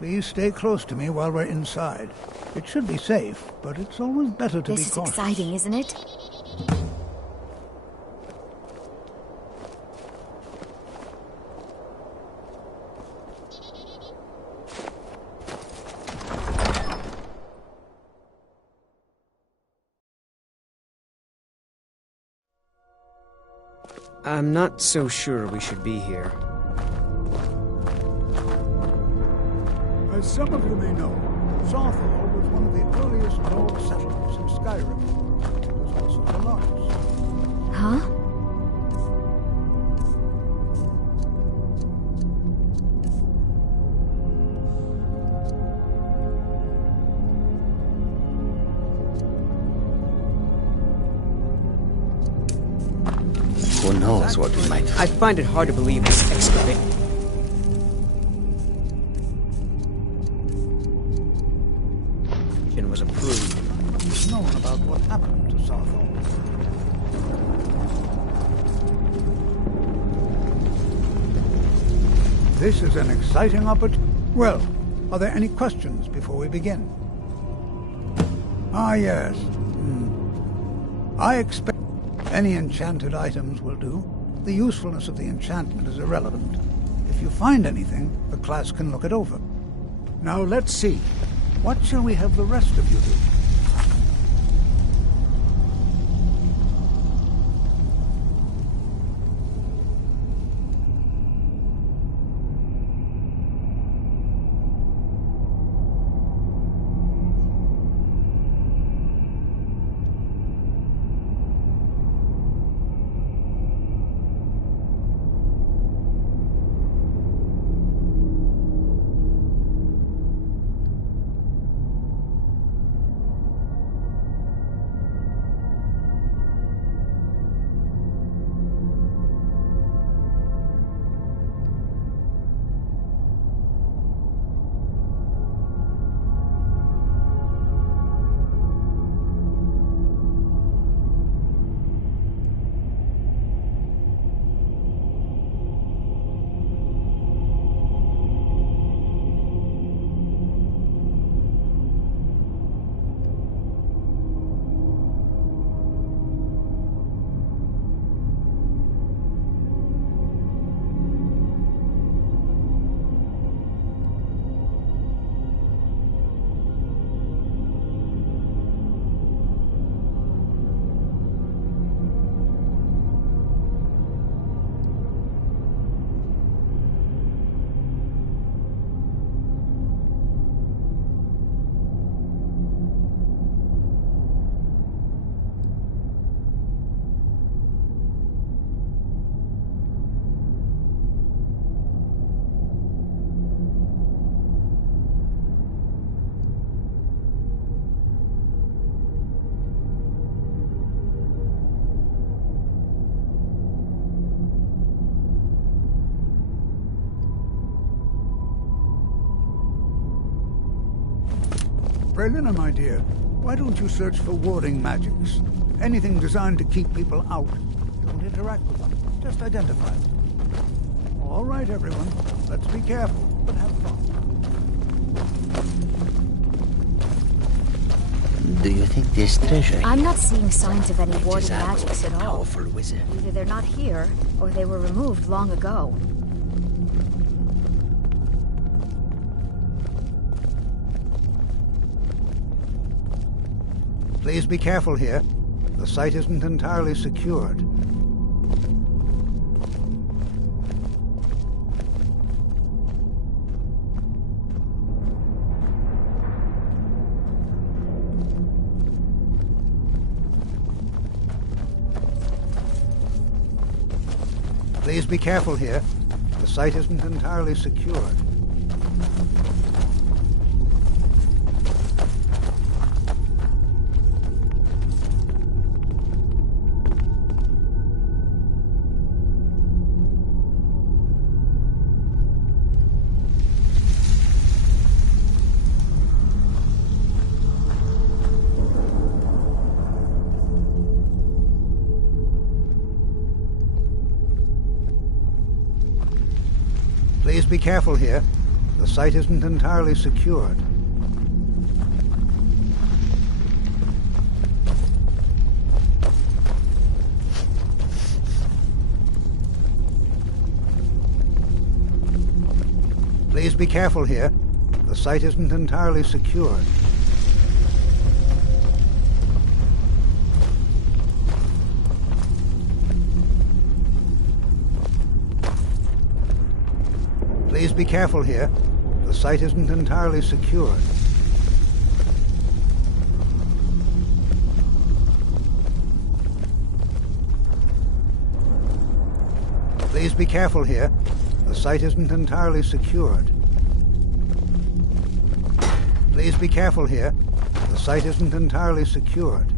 Please stay close to me while we're inside. It should be safe, but it's always better to be cautious. This is exciting, isn't it? I'm not so sure we should be here. As some of you may know, Southall was one of the earliest known settlements in Skyrim. It was also the largest. Huh? Who knows what we might I find it hard to believe this excavation was approved. It's known about what happened to Southall. This is an exciting opportunity. Well, are there any questions before we begin? Ah, yes. I expect any enchanted items will do. The usefulness of the enchantment is irrelevant. If you find anything, the class can look it over. Now let's see. What shall we have the rest of you do? Berliner, my dear, why don't you search for warding magics? Anything designed to keep people out. Don't interact with them, just identify them. All right, everyone, let's be careful, but have fun. Do you think this treasure... I'm not seeing signs of any warding magics at all. Powerful wizard. Either they're not here, or they were removed long ago. Please be careful here. The site isn't entirely secured. Please be careful here. The site isn't entirely secured. Please be careful here. The site isn't entirely secured. Please be careful here. The site isn't entirely secured. Please be careful here. The site isn't entirely secured. Please be careful here. The site isn't entirely secured. Please be careful here. The site isn't entirely secured.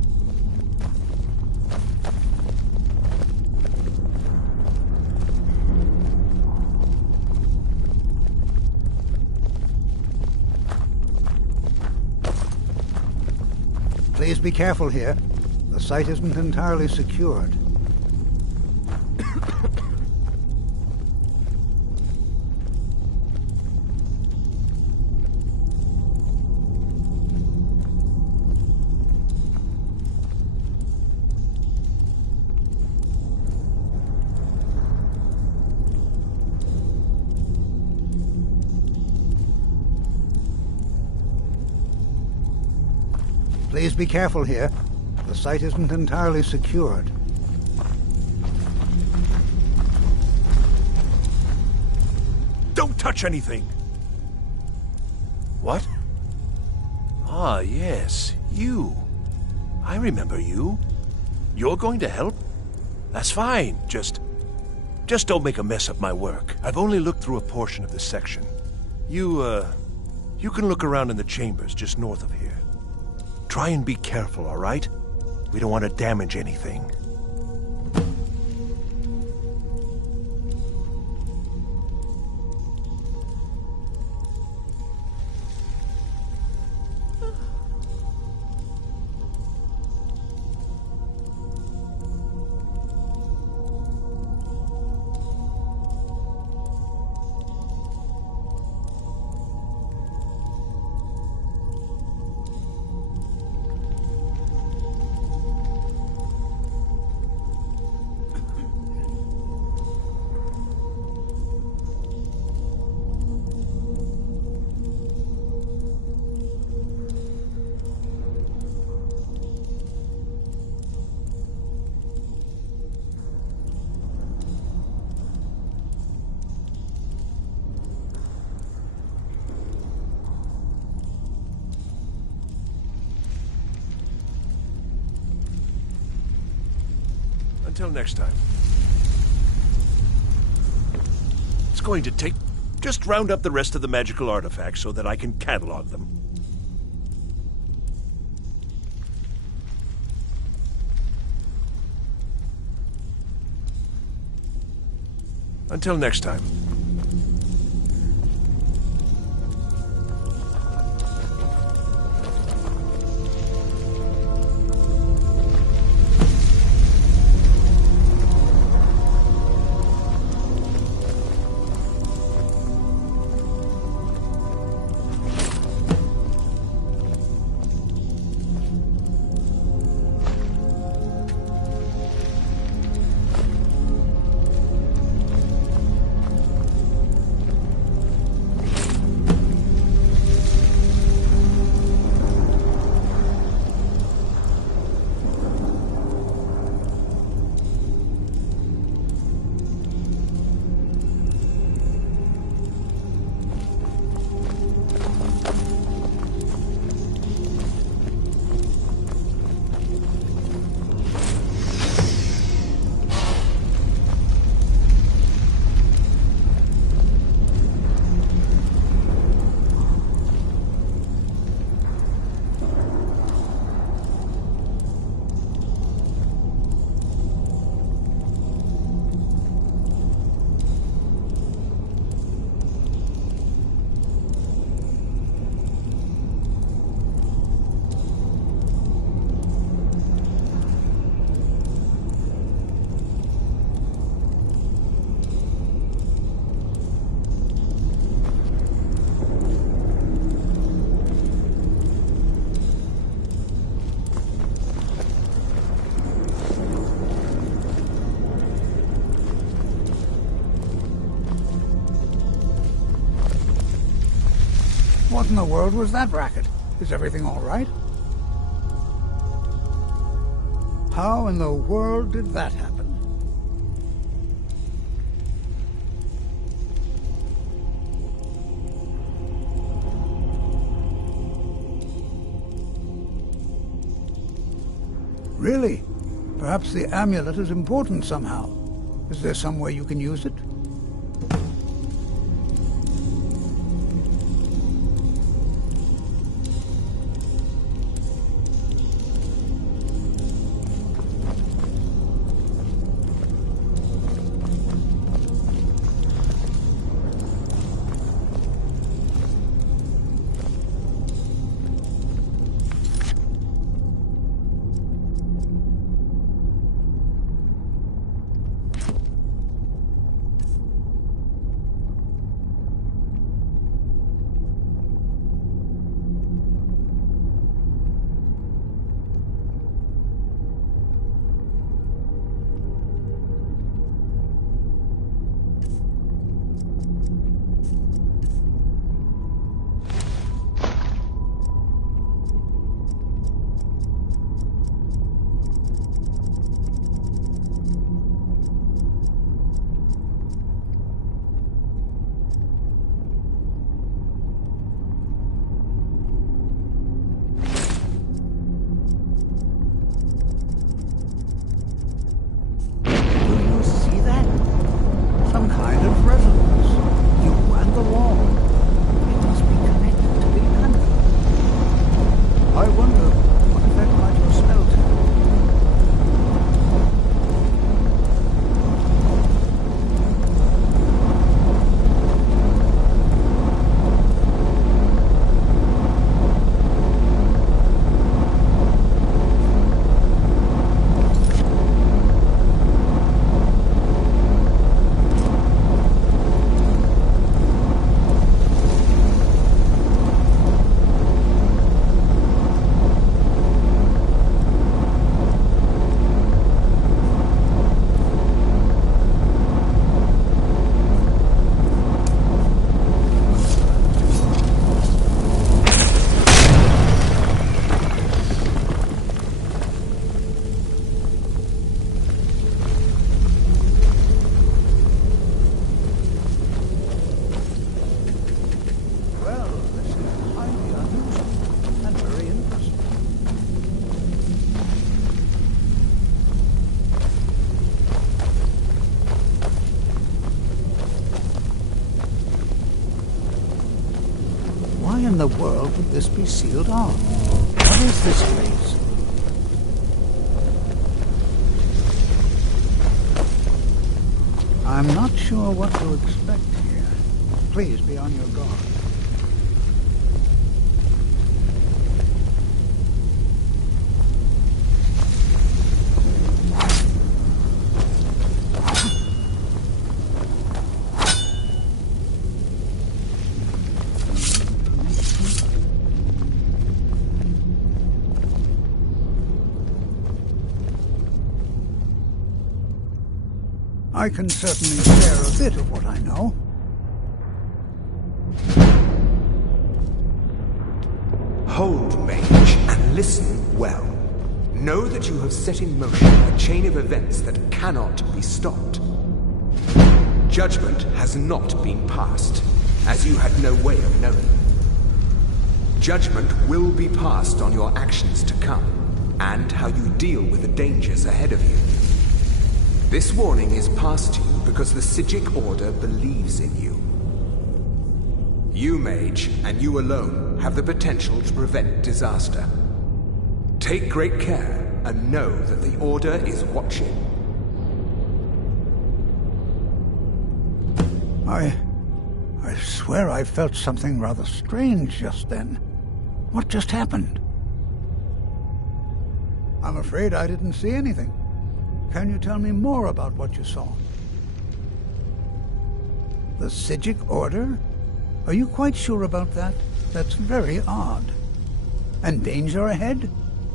Please be careful here. The site isn't entirely secured. Please be careful here. The site isn't entirely secured. Don't touch anything! What? Ah, yes, you. I remember you. You're going to help? That's fine, just don't make a mess of my work. I've only looked through a portion of this section. You can look around in the chambers just north of here. Try and be careful, all right? We don't want to damage anything. Until next time. It's going to take... Just round up the rest of the magical artifacts so that I can catalog them. Until next time. What in the world was that racket? Is everything all right? How in the world did that happen? Really? Perhaps the amulet is important somehow. Is there some way you can use it? Why in the world would this be sealed off? What is this place? I'm not sure what to expect here. Please be on your guard. I can certainly share a bit of what I know. Hold, mage, and listen well. Know that you have set in motion a chain of events that cannot be stopped. Judgment has not been passed, as you had no way of knowing. Judgment will be passed on your actions to come, and how you deal with the dangers ahead of you. This warning is passed to you because the Psijic Order believes in you. You, mage, and you alone, have the potential to prevent disaster. Take great care, and know that the Order is watching. I swear I felt something rather strange just then. What just happened? I'm afraid I didn't see anything. Can you tell me more about what you saw? The Psijic Order? Are you quite sure about that? That's very odd. And danger ahead?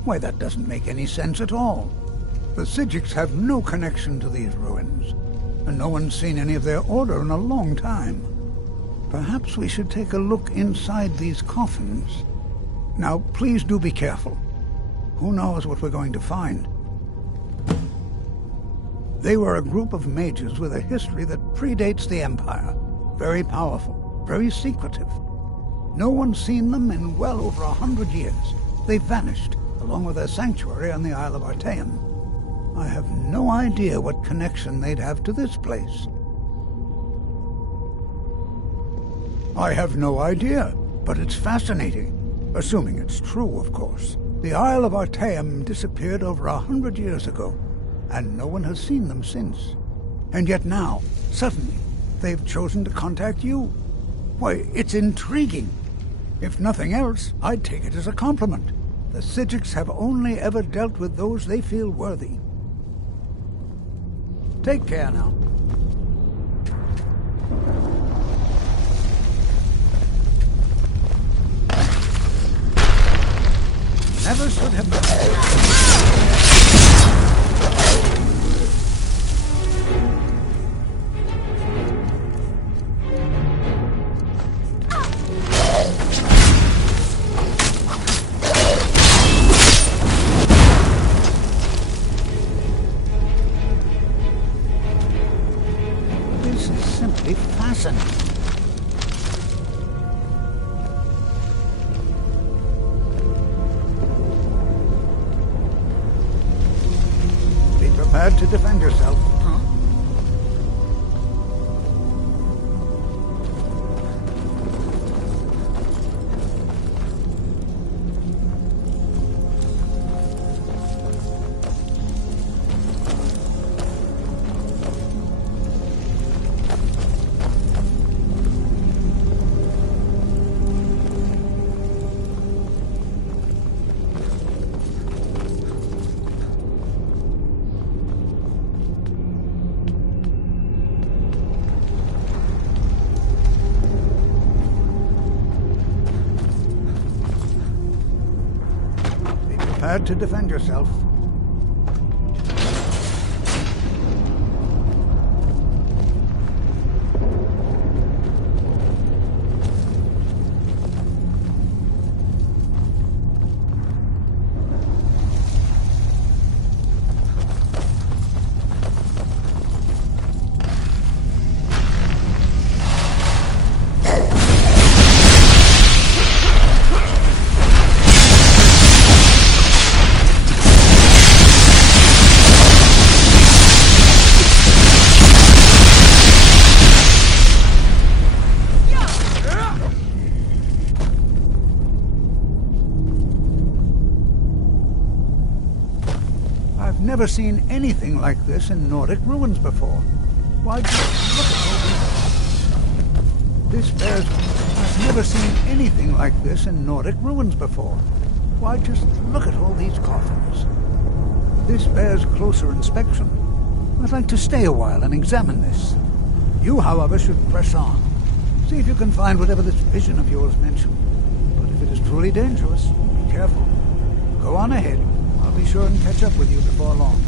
Why, that doesn't make any sense at all. The Psijics have no connection to these ruins, and no one's seen any of their order in a long time. Perhaps we should take a look inside these coffins. Now, please do be careful. Who knows what we're going to find? They were a group of mages with a history that predates the Empire. Very powerful, very secretive. No one's seen them in well over 100 years. They vanished, along with their sanctuary on the Isle of Artaeum. I have no idea what connection they'd have to this place. I have no idea, but it's fascinating. Assuming it's true, of course. The Isle of Artaeum disappeared over 100 years ago, and no one has seen them since. And yet now, suddenly, they've chosen to contact you. Why, it's intriguing. If nothing else, I'd take it as a compliment. The Psijics have only ever dealt with those they feel worthy. Take care now. Never should have been. This is simply fascinating. Prepared to defend yourself. Huh? Prepared to defend yourself. I've never seen anything like this in Nordic ruins before. Why, just look at all these... This bears... I've never seen anything like this in Nordic ruins before. Why, just look at all these coffins. This bears closer inspection. I'd like to stay a while and examine this. You, however, should press on. See if you can find whatever this vision of yours mentioned. But if it is truly dangerous, be careful. Go on ahead. I'll be sure and catch up with you before long.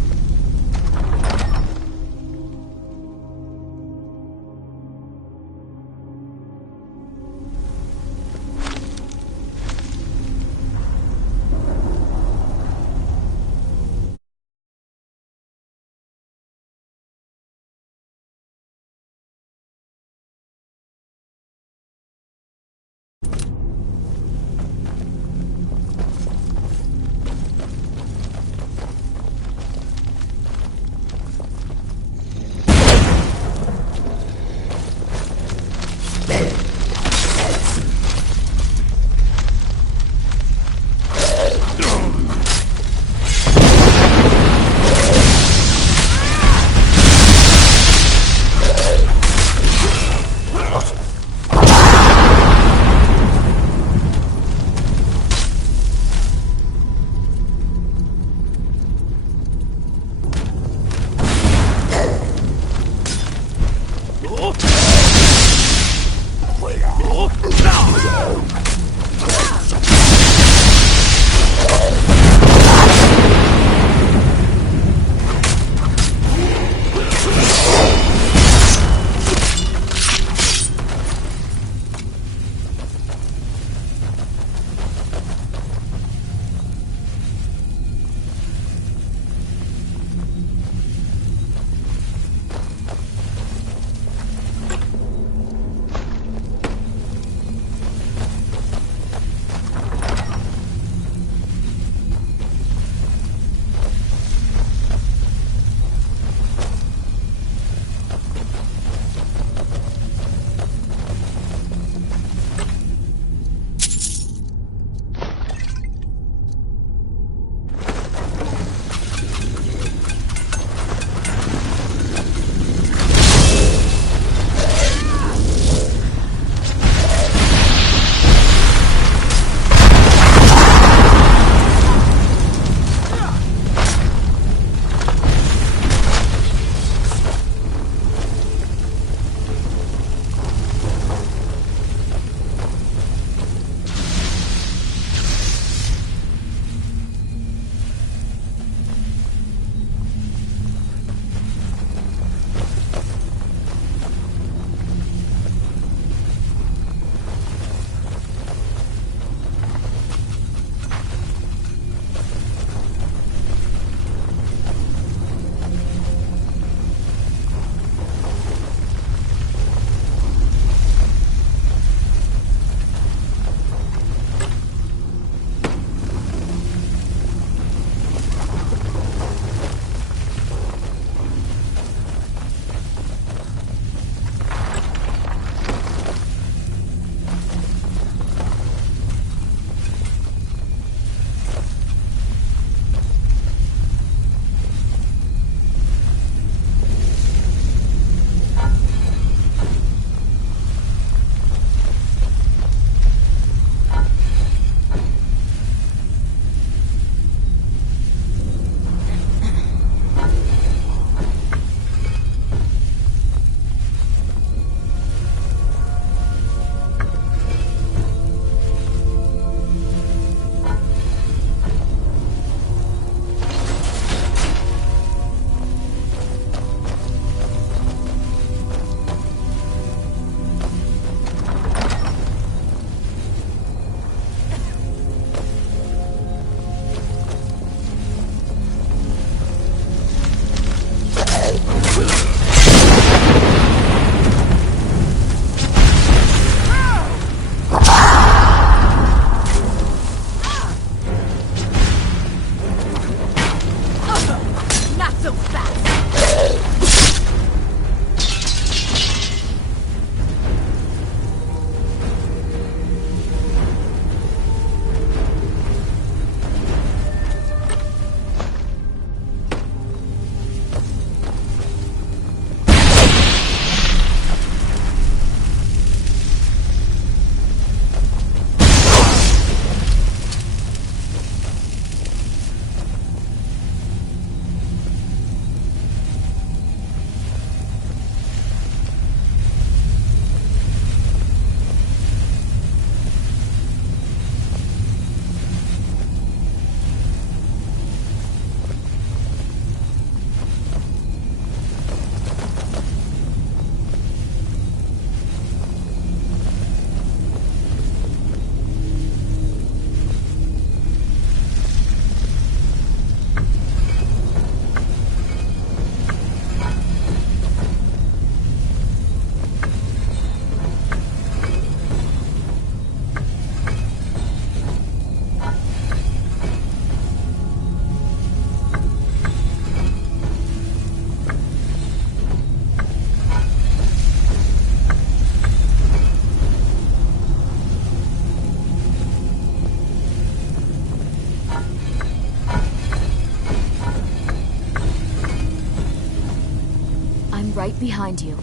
Behind you.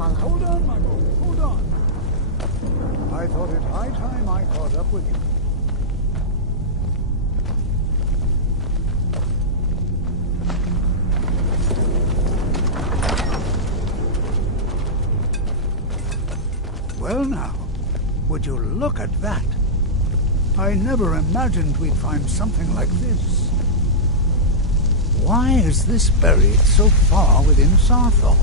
Hold on, my boy, hold on. I thought it high time I caught up with you. Well now, would you look at that? I never imagined we'd find something like this. Why is this buried so far within Sarthal?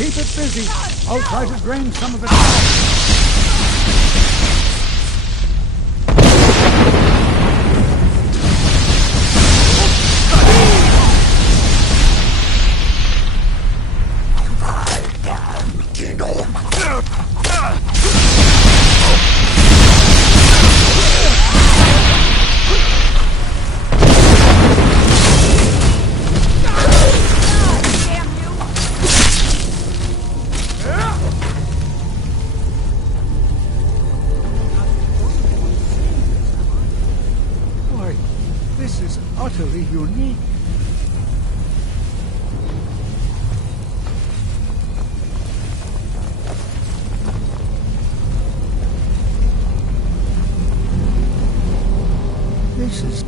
Keep it busy. I'll try to drain some of it out. This is utterly unique. This is...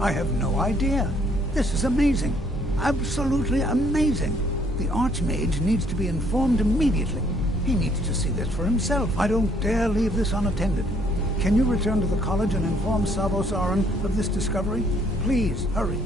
I have no idea. This is amazing. Absolutely amazing. The Archmage needs to be informed immediately. He needs to see this for himself. I don't dare leave this unattended. Can you return to the college and inform Savos Aran of this discovery? Please, hurry.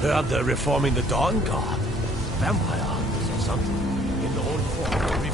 Heard they're reforming the Dawn Guard. Vampire hunters or something. In the old fort.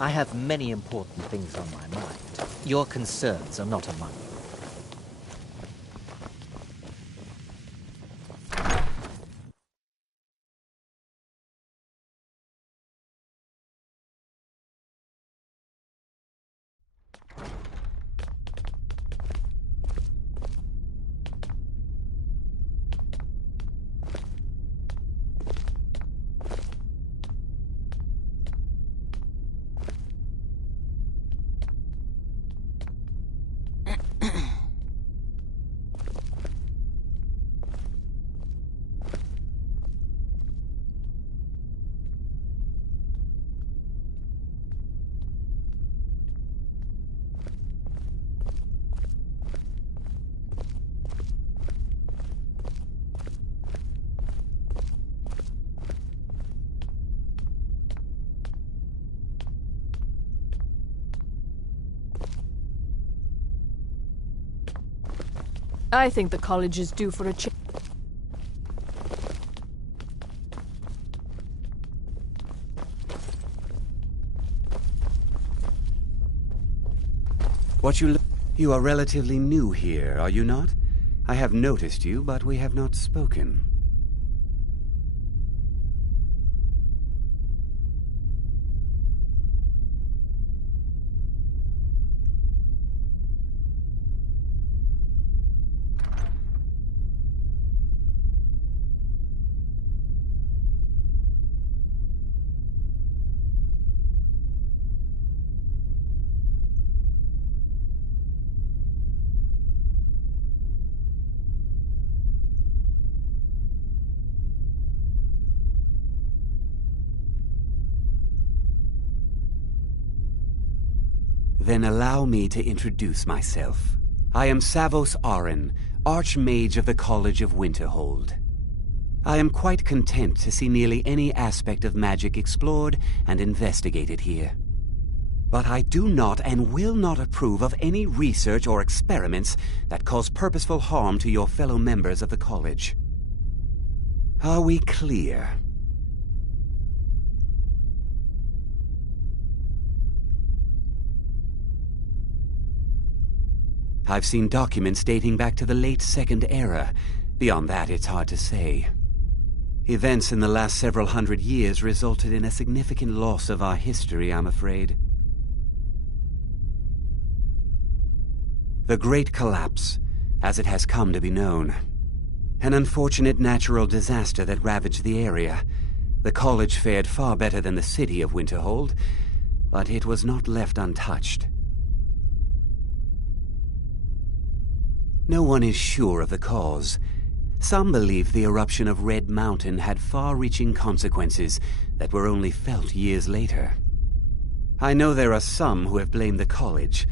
I have many important things on my mind. Your concerns are not among them. I think the college is due for a change. You are relatively new here, are you not? I have noticed you, but we have not spoken. Then allow me to introduce myself. I am Savos Arin, Archmage of the College of Winterhold. I am quite content to see nearly any aspect of magic explored and investigated here. But I do not and will not approve of any research or experiments that cause purposeful harm to your fellow members of the college. Are we clear? I've seen documents dating back to the late Second Era. Beyond that, it's hard to say. Events in the last several hundred years resulted in a significant loss of our history, I'm afraid. The Great Collapse, as it has come to be known. An unfortunate natural disaster that ravaged the area. The college fared far better than the city of Winterhold, but it was not left untouched. No one is sure of the cause. Some believe the eruption of Red Mountain had far-reaching consequences that were only felt years later. I know there are some who have blamed the college,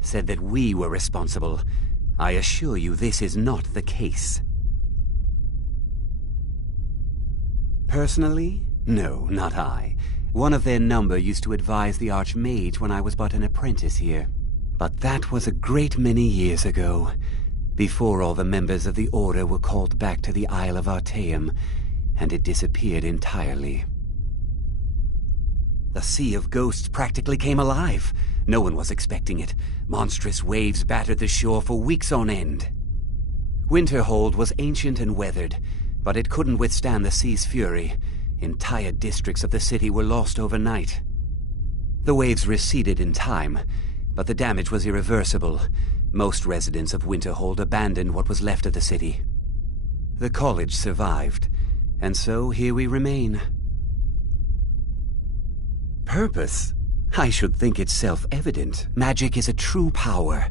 said that we were responsible. I assure you this is not the case. Personally? No, not I. One of their number used to advise the Archmage when I was but an apprentice here. But that was a great many years ago, before all the members of the Order were called back to the Isle of Artaeum, and it disappeared entirely. The Sea of Ghosts practically came alive. No one was expecting it. Monstrous waves battered the shore for weeks on end. Winterhold was ancient and weathered, but it couldn't withstand the sea's fury. Entire districts of the city were lost overnight. The waves receded in time, but the damage was irreversible. Most residents of Winterhold abandoned what was left of the city. The college survived, and so here we remain. Purpose? I should think it's self-evident. Magic is a true power,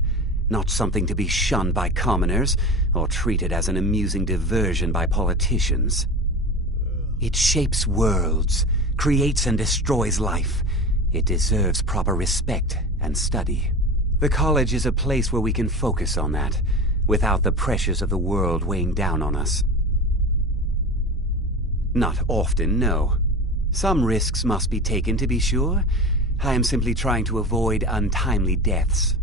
not something to be shunned by commoners or treated as an amusing diversion by politicians. It shapes worlds, creates and destroys life. It deserves proper respect and study. The college is a place where we can focus on that, without the pressures of the world weighing down on us. Not often, no. Some risks must be taken, to be sure. I am simply trying to avoid untimely deaths.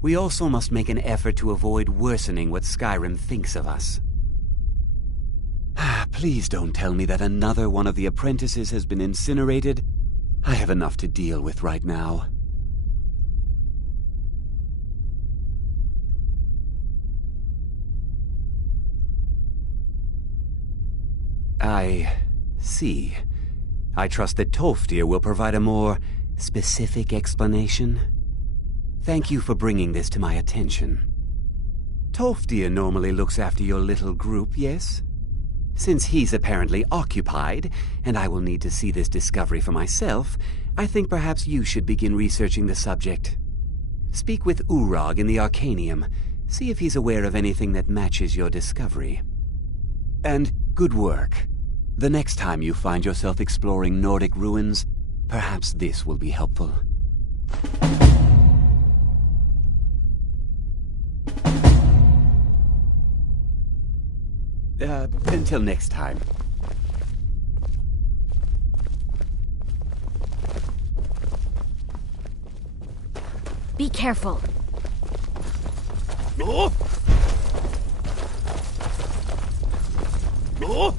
We also must make an effort to avoid worsening what Skyrim thinks of us. Please don't tell me that another one of the apprentices has been incinerated. I have enough to deal with right now. I see. I trust that Tolfdir will provide a more specific explanation. Thank you for bringing this to my attention. Tolfdir normally looks after your little group, yes? Since he's apparently occupied, and I will need to see this discovery for myself, I think perhaps you should begin researching the subject. Speak with Urag in the Arcanium. See if he's aware of anything that matches your discovery. And good work. The next time you find yourself exploring Nordic ruins, perhaps this will be helpful. Until next time. Be careful. Oh! Oh!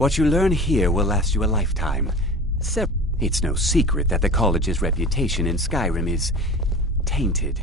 What you learn here will last you a lifetime. It's no secret that the college's reputation in Skyrim is tainted.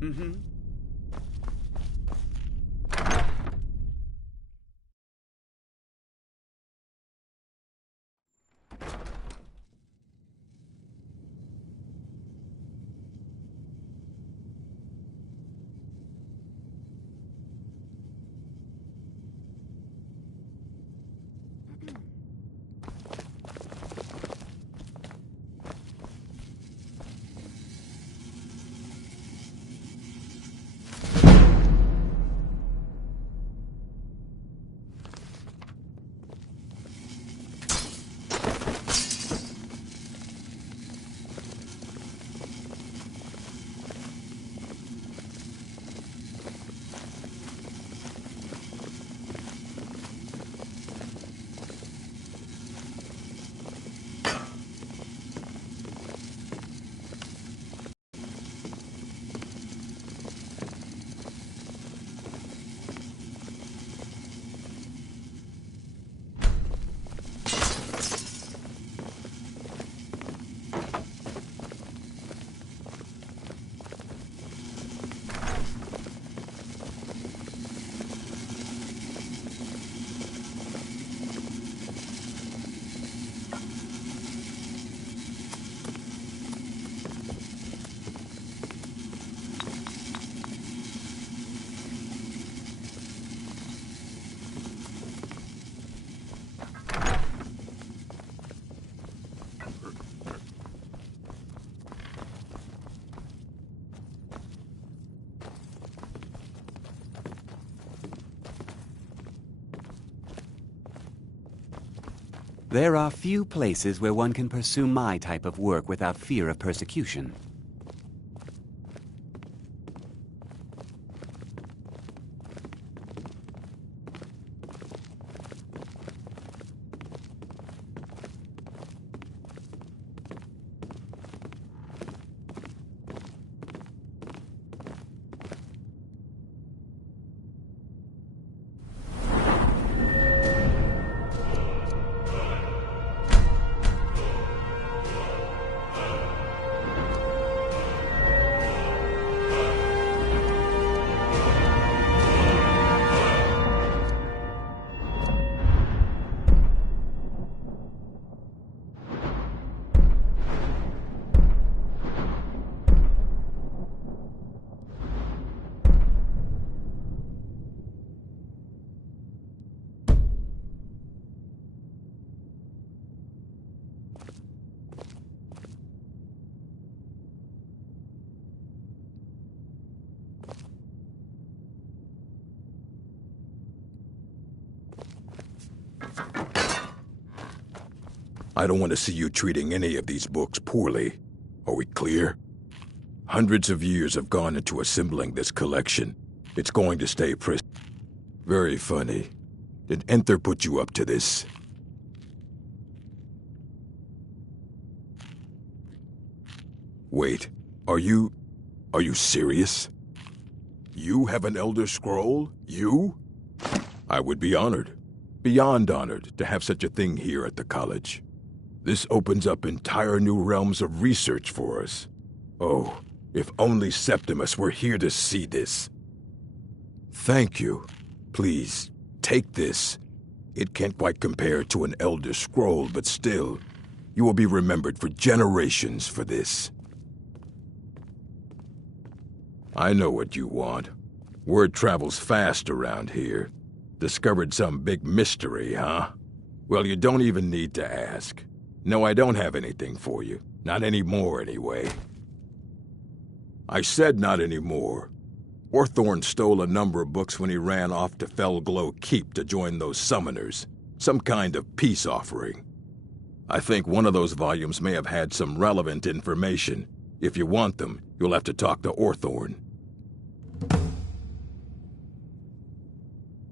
Mm-hmm. There are few places where one can pursue my type of work without fear of persecution. I don't want to see you treating any of these books poorly. Are we clear? Hundreds of years have gone into assembling this collection. It's going to stay Very funny. Did Enther put you up to this? Wait, are you serious? You have an Elder Scroll? You? I would be honored, beyond honored, to have such a thing here at the college. This opens up entire new realms of research for us. Oh, if only Septimus were here to see this. Thank you. Please, take this. It can't quite compare to an Elder Scroll, but still, you will be remembered for generations for this. I know what you want. Word travels fast around here. Discovered some big mystery, huh? Well, you don't even need to ask. No, I don't have anything for you. Not anymore, anyway. I said not anymore. Orthorn stole a number of books when he ran off to Felglow Keep to join those summoners. Some kind of peace offering. I think one of those volumes may have had some relevant information. If you want them, you'll have to talk to Orthorn.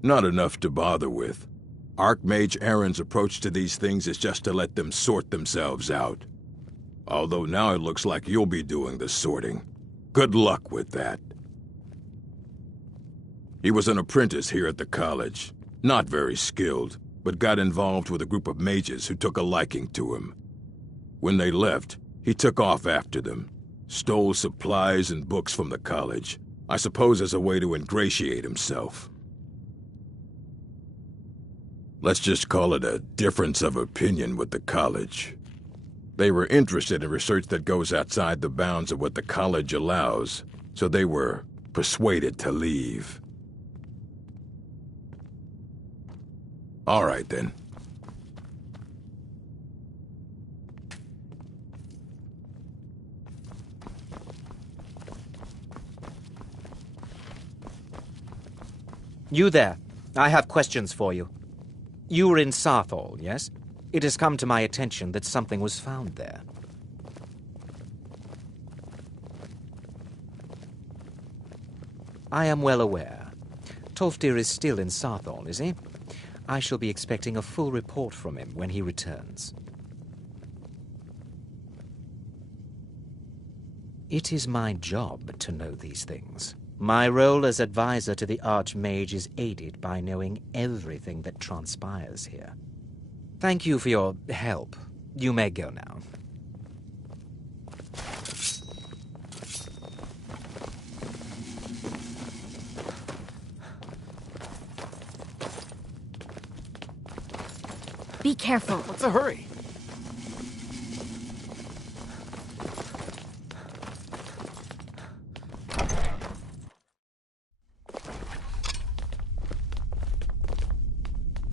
Not enough to bother with. Archmage Aaron's approach to these things is just to let them sort themselves out. Although now it looks like you'll be doing the sorting. Good luck with that. He was an apprentice here at the college. Not very skilled, but got involved with a group of mages who took a liking to him. When they left, he took off after them. Stole supplies and books from the college. I suppose as a way to ingratiate himself. Let's just call it a difference of opinion with the college. They were interested in research that goes outside the bounds of what the college allows, so they were persuaded to leave. All right, then. You there. I have questions for you. You were in Sarthal, yes? It has come to my attention that something was found there. I am well aware. Tolfdir is still in Sarthal, is he? I shall be expecting a full report from him when he returns. It is my job to know these things. My role as advisor to the Archmage is aided by knowing everything that transpires here. Thank you for your help. You may go now. Be careful. What's the hurry?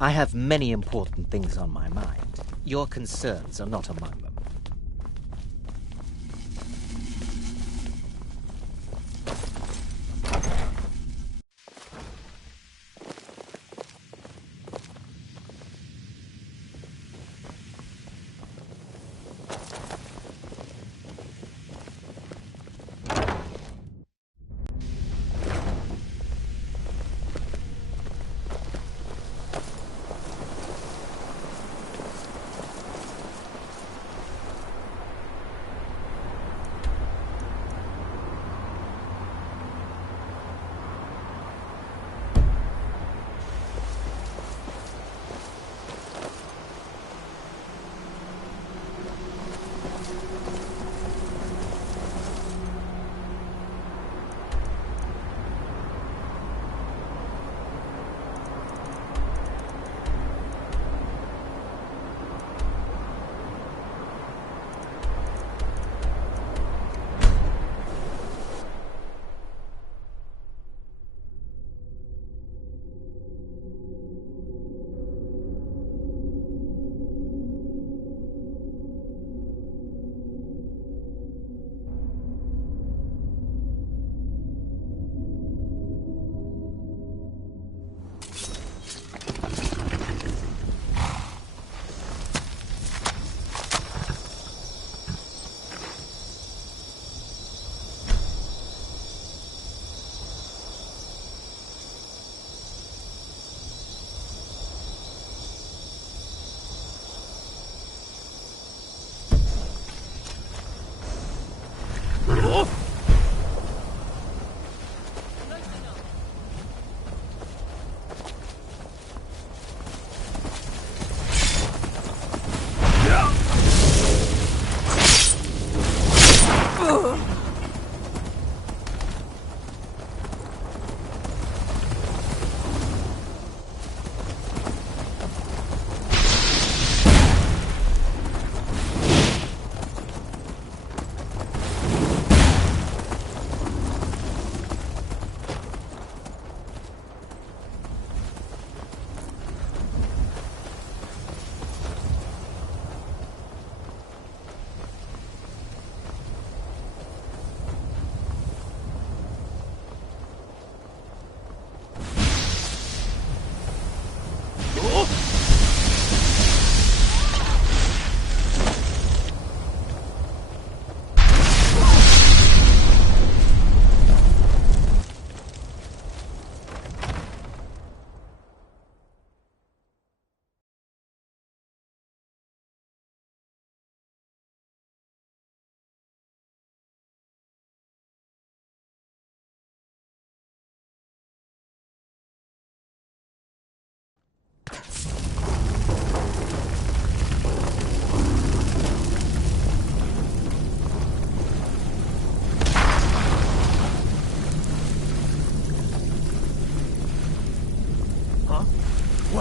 I have many important things on my mind. Your concerns are not among them.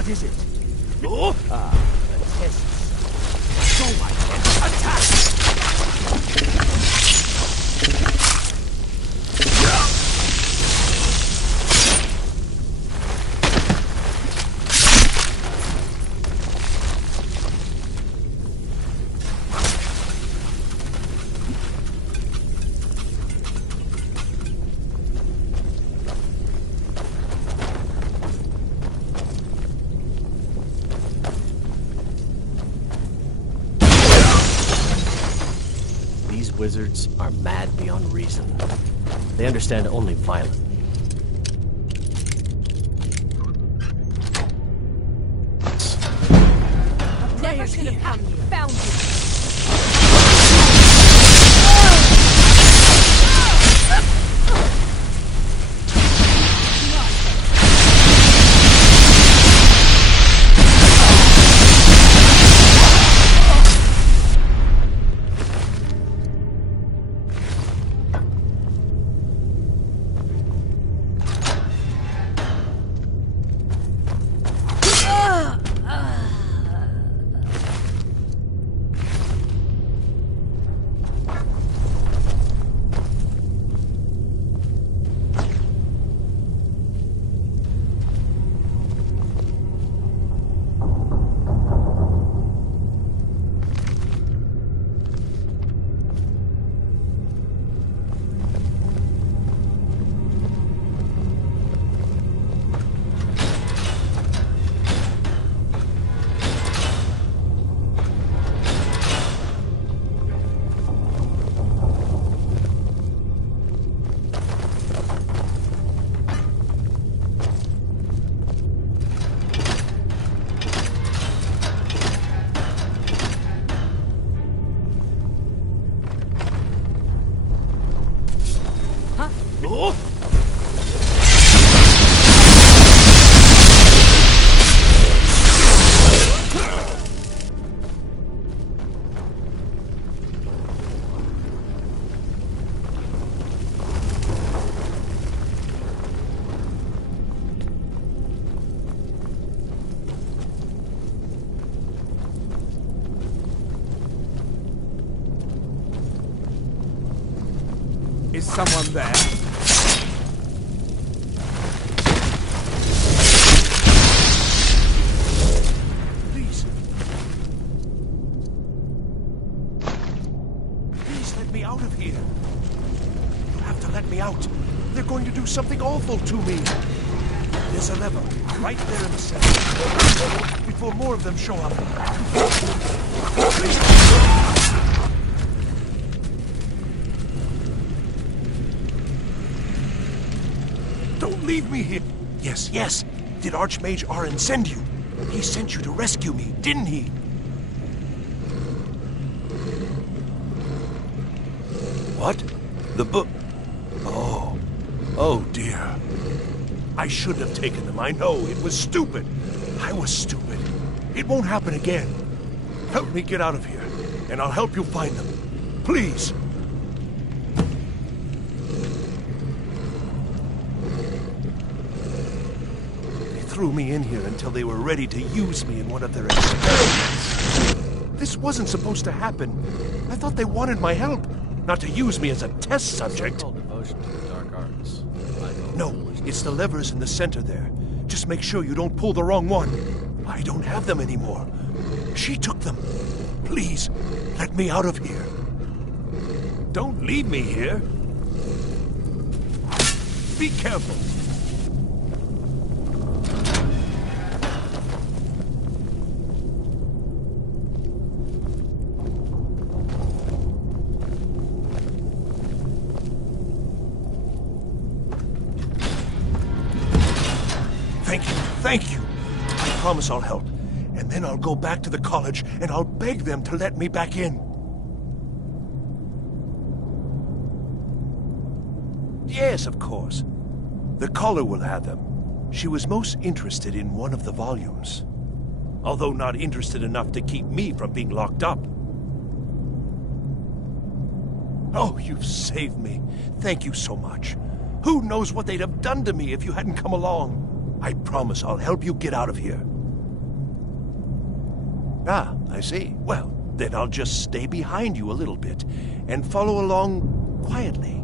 What is it? Oh! The tests. Go, my friend! Attack! Wizards are mad beyond reason. They understand only violence. Never should have found you. Is someone there? Please. Please let me out of here. You have to let me out. They're going to do something awful to me. There's a lever right there in the center. Before more of them show up. Please. Don't leave me here. Yes, yes. Did Archmage Arin send you? He sent you to rescue me, didn't he? What? The book? Oh. Oh, dear. I shouldn't have taken them. I know. It was stupid. I was stupid. It won't happen again. Help me get out of here, and I'll help you find them. Please. Threw me in here until they were ready to use me in one of their experiments. This wasn't supposed to happen. I thought they wanted my help, not to use me as a test subject. Devotion to the dark arts. No, it's the levers in the center there. Just make sure you don't pull the wrong one. I don't have them anymore. She took them. Please, let me out of here. Don't leave me here. Be careful. Thank you. I promise I'll help. And then I'll go back to the college and I'll beg them to let me back in. Yes, of course. The caller will have them. She was most interested in one of the volumes. Although not interested enough to keep me from being locked up. Oh, you've saved me. Thank you so much. Who knows what they'd have done to me if you hadn't come along? I promise I'll help you get out of here. Ah, I see. Well, then I'll just stay behind you a little bit and follow along quietly.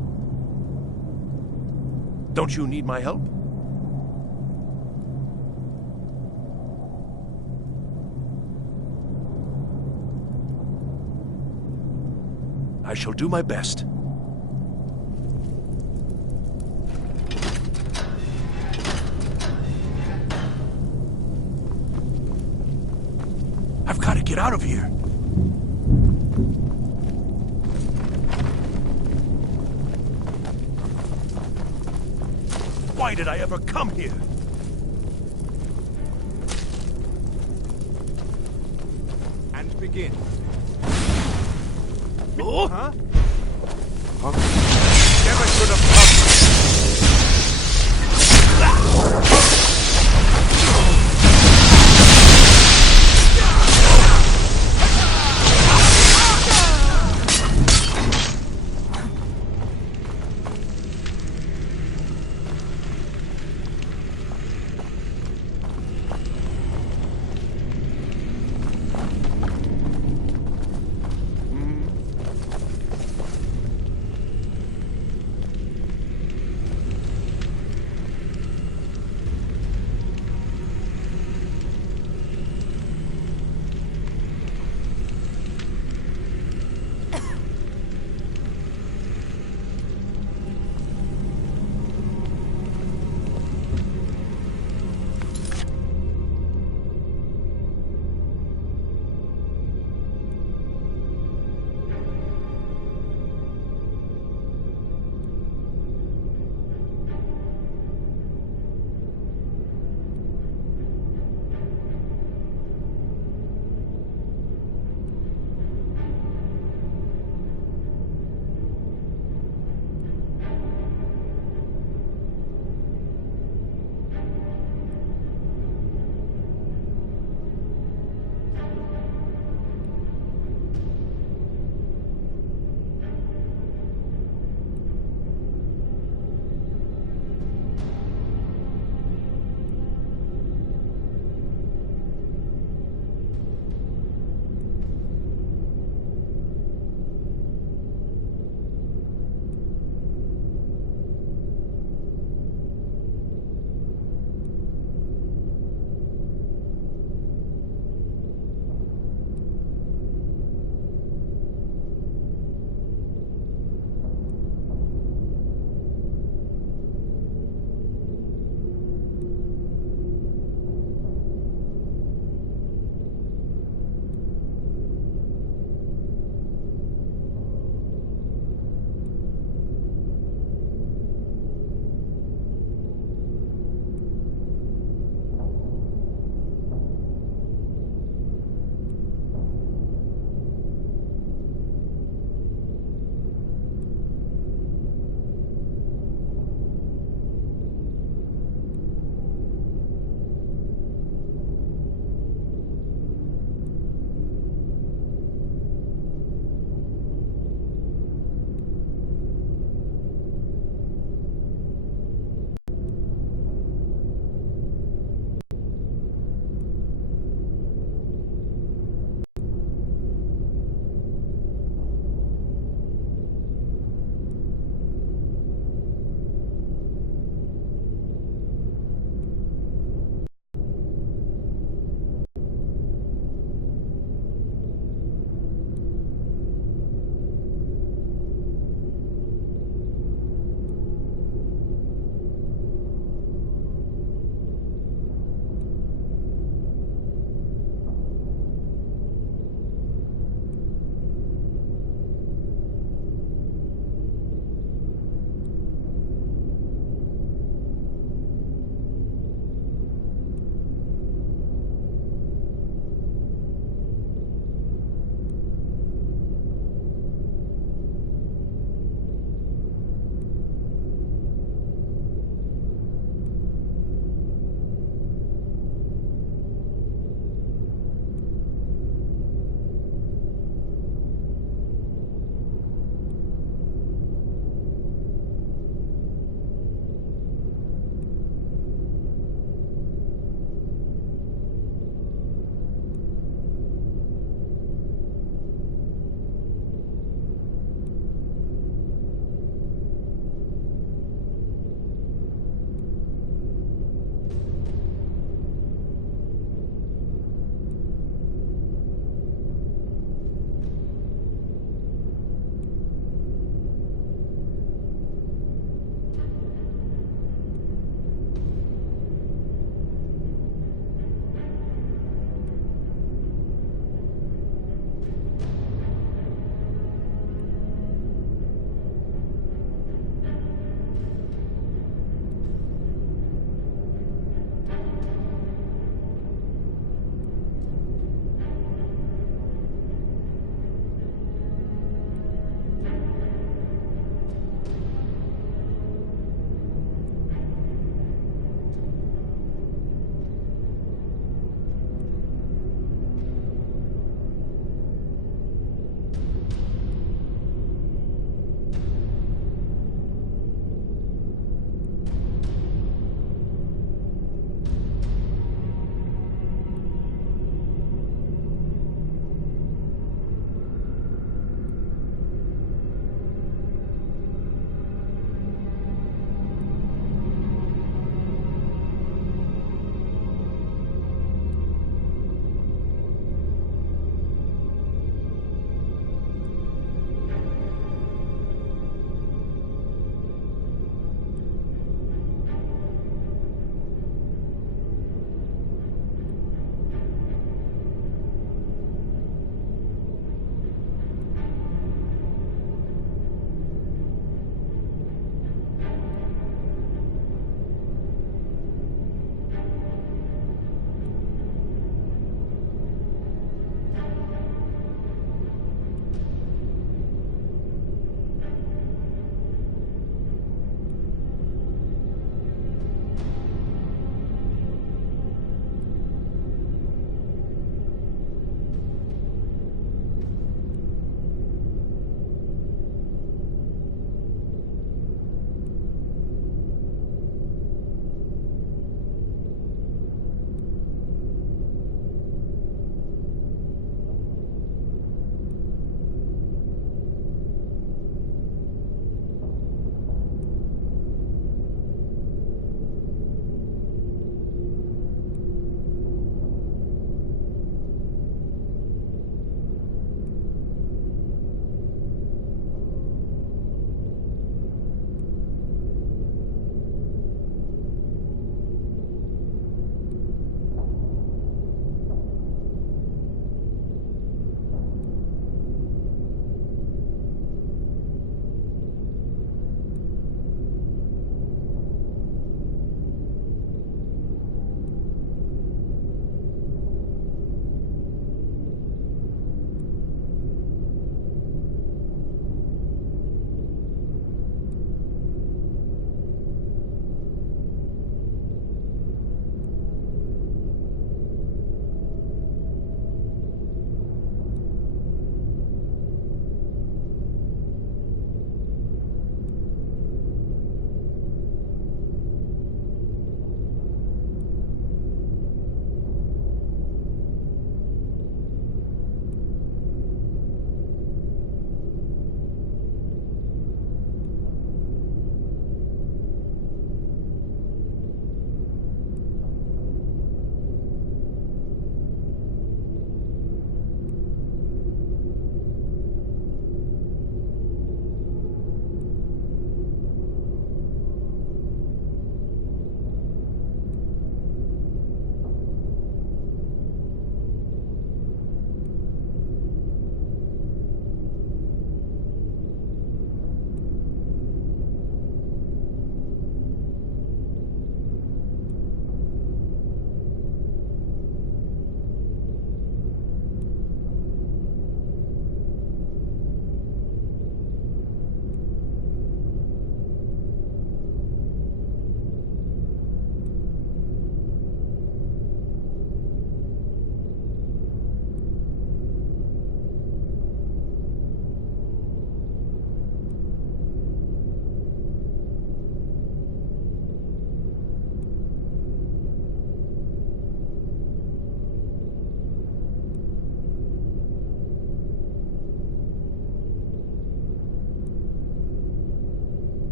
Don't you need my help? I shall do my best. I've got to get out of here. Why did I ever come here? And begin. Oh? Huh? Never should have come.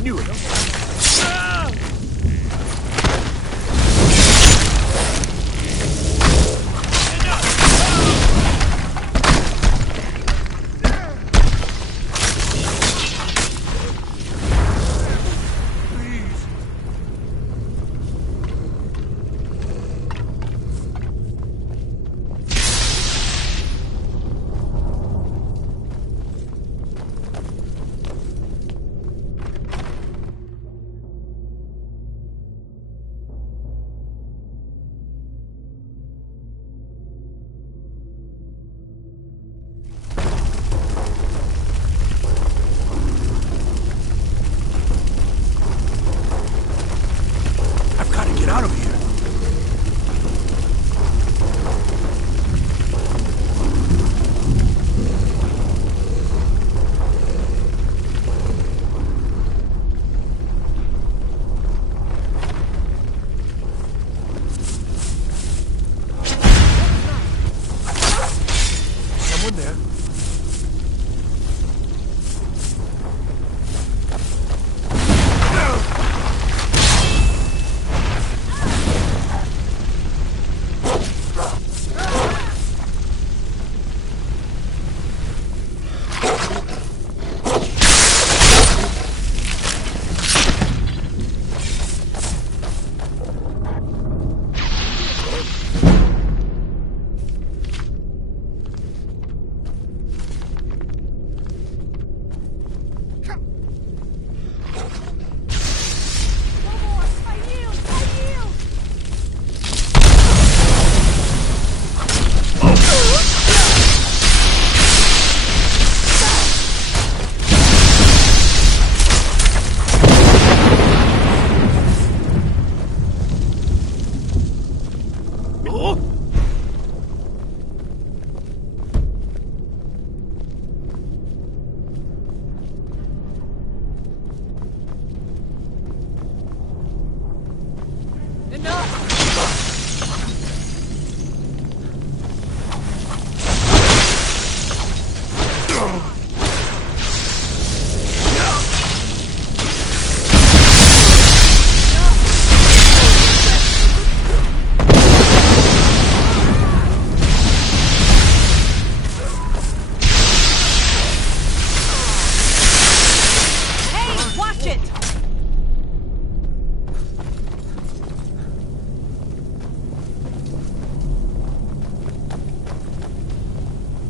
knew it. Out of here. Someone there.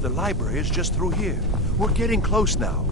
The library is just through here. We're getting close now.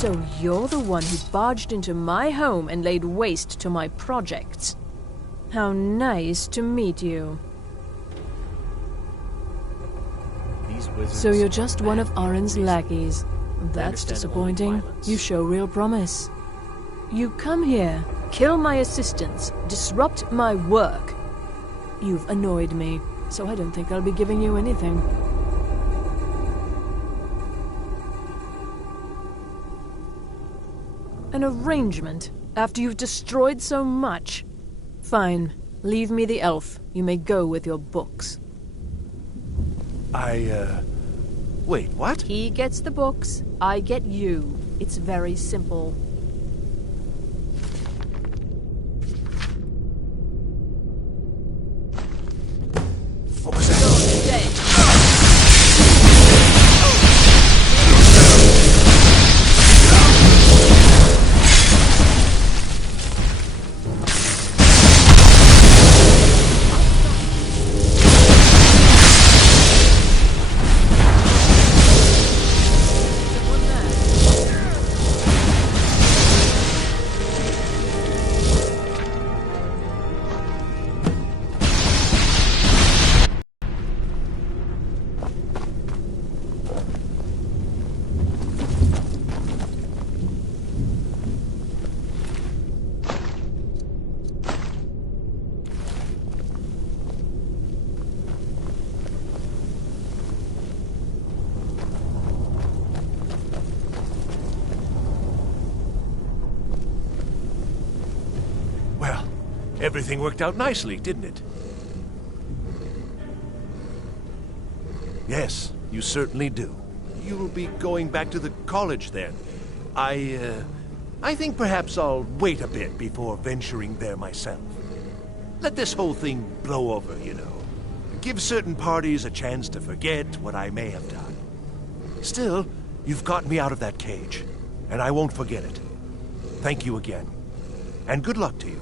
So you're the one who barged into my home and laid waste to my projects. How nice to meet you. So you're just one of Arin's lackeys. That's disappointing. You show real promise. You come here, kill my assistants, disrupt my work. You've annoyed me, so I don't think I'll be giving you anything. An arrangement, after you've destroyed so much? Fine. Leave me the elf. You may go with your books. Wait, what? He gets the books, I get you. It's very simple. What was that? Dead. Everything worked out nicely, didn't it? Yes, you certainly do. You'll be going back to the college then. I think perhaps I'll wait a bit before venturing there myself. Let this whole thing blow over, you know. Give certain parties a chance to forget what I may have done. Still, you've got me out of that cage, and I won't forget it. Thank you again, and good luck to you.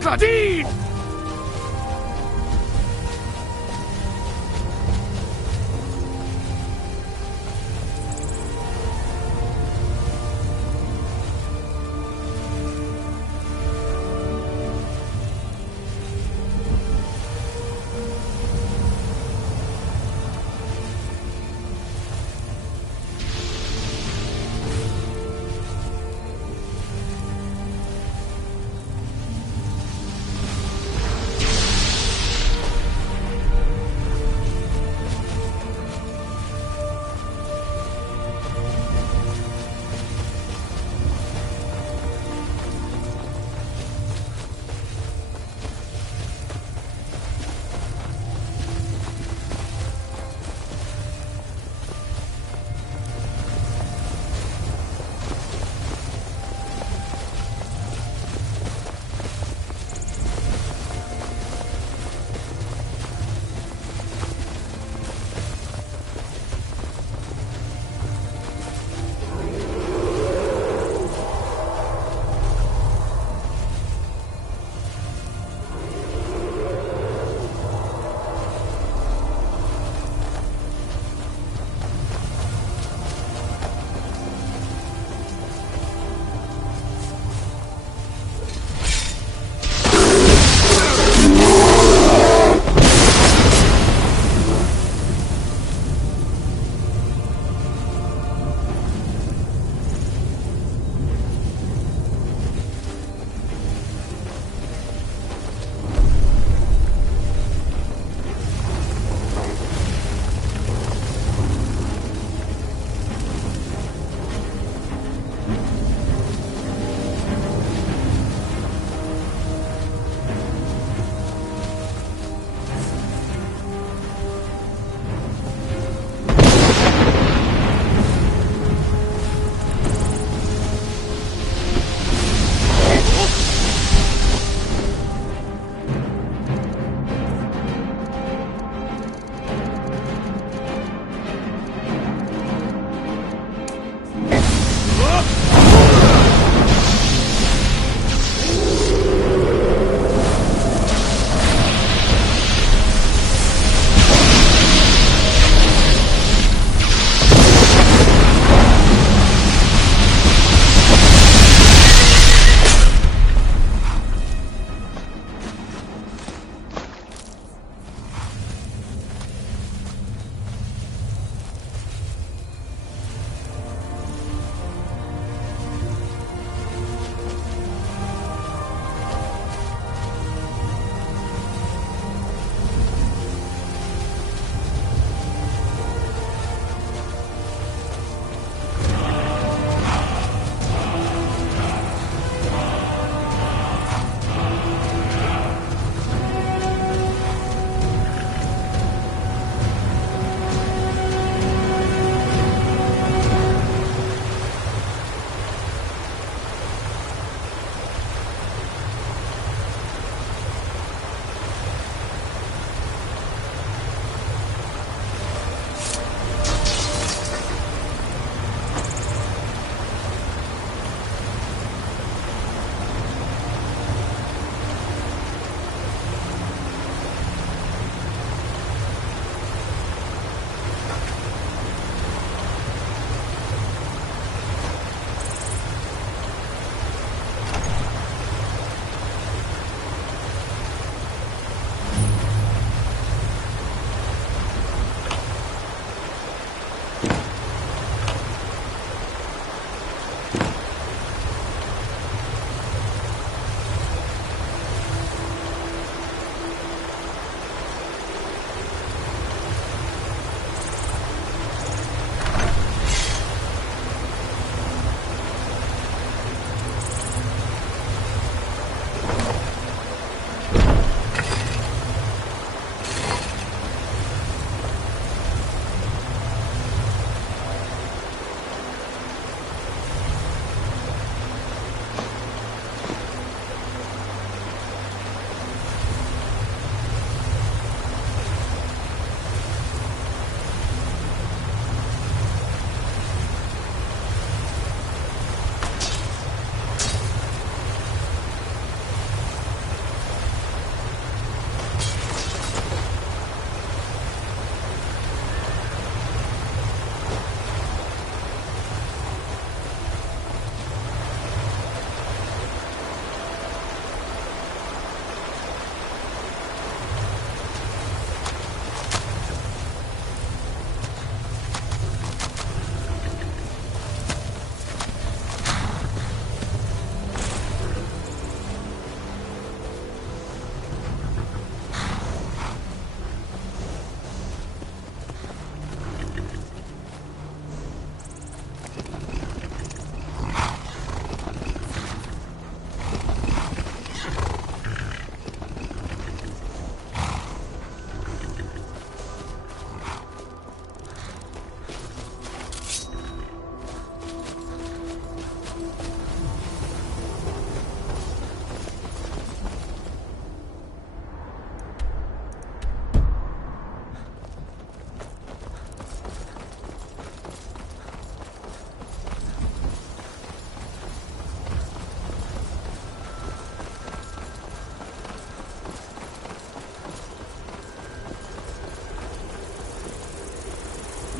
Claudine!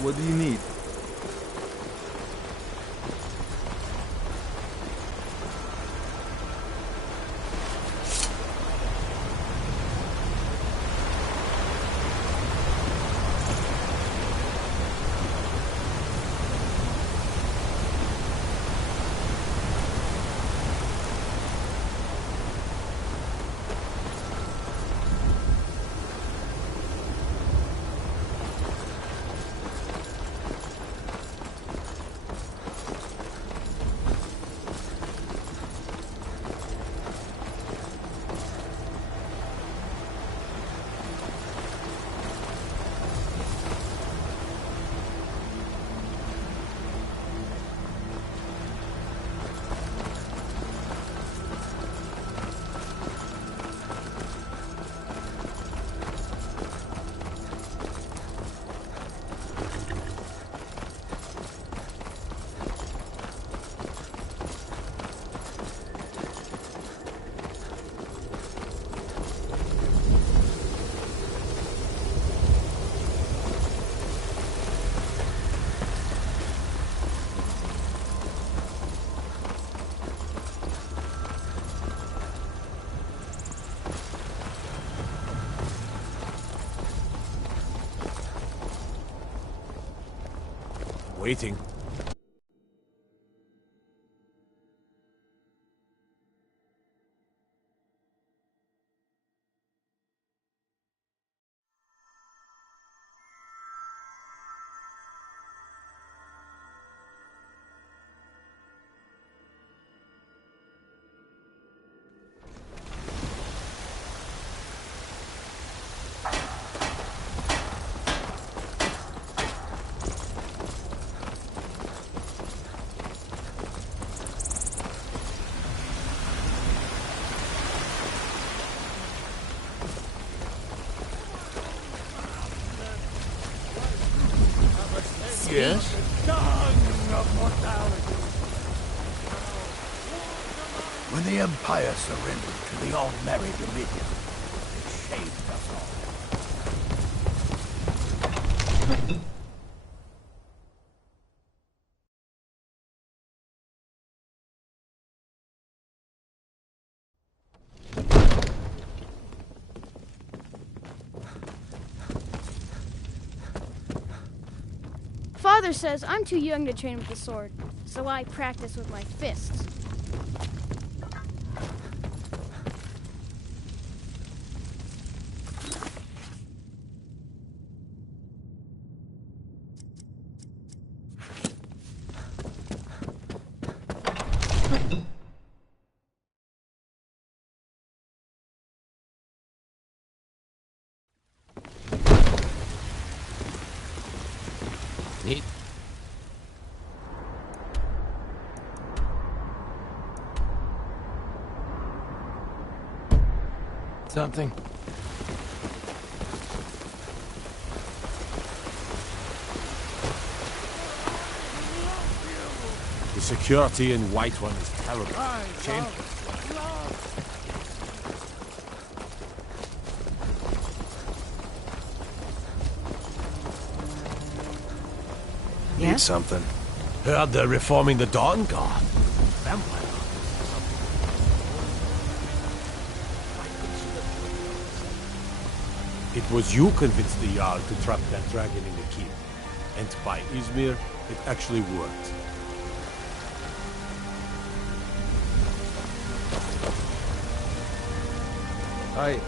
What do you need? Waiting. Yes? When the Empire surrendered to the All-Merry Dominion, it shaved us all. Father says I'm too young to train with the sword, so I practice with my fists. Neat. Something? The security in Whiterun is terrible. Shameful. Need something. Heard they're reforming the Dawn Guard. Vampire. It was you convinced the Jarl to trap that dragon in the keep. And by Izmir, it actually worked. Hi.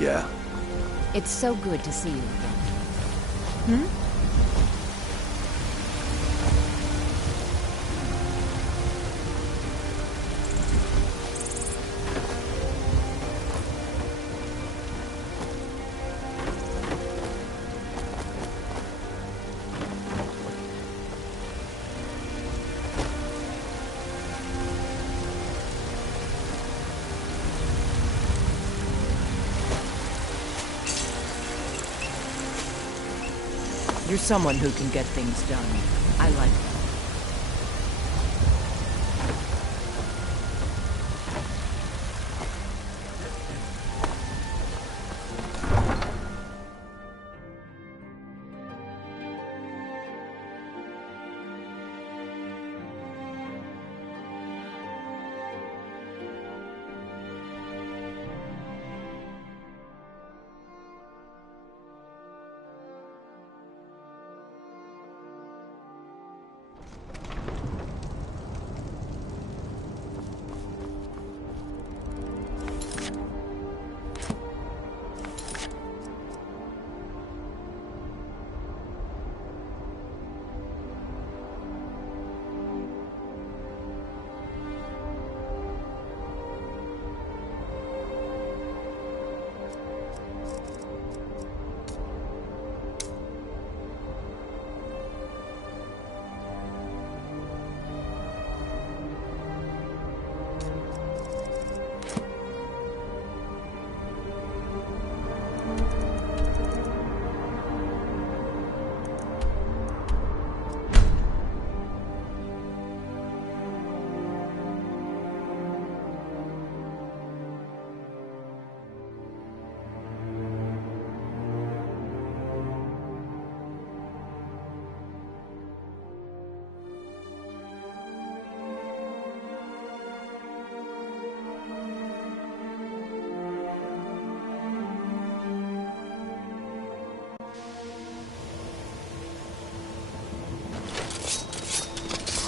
Yeah. It's so good to see you again. Hmm? You're someone who can get things done. I like that.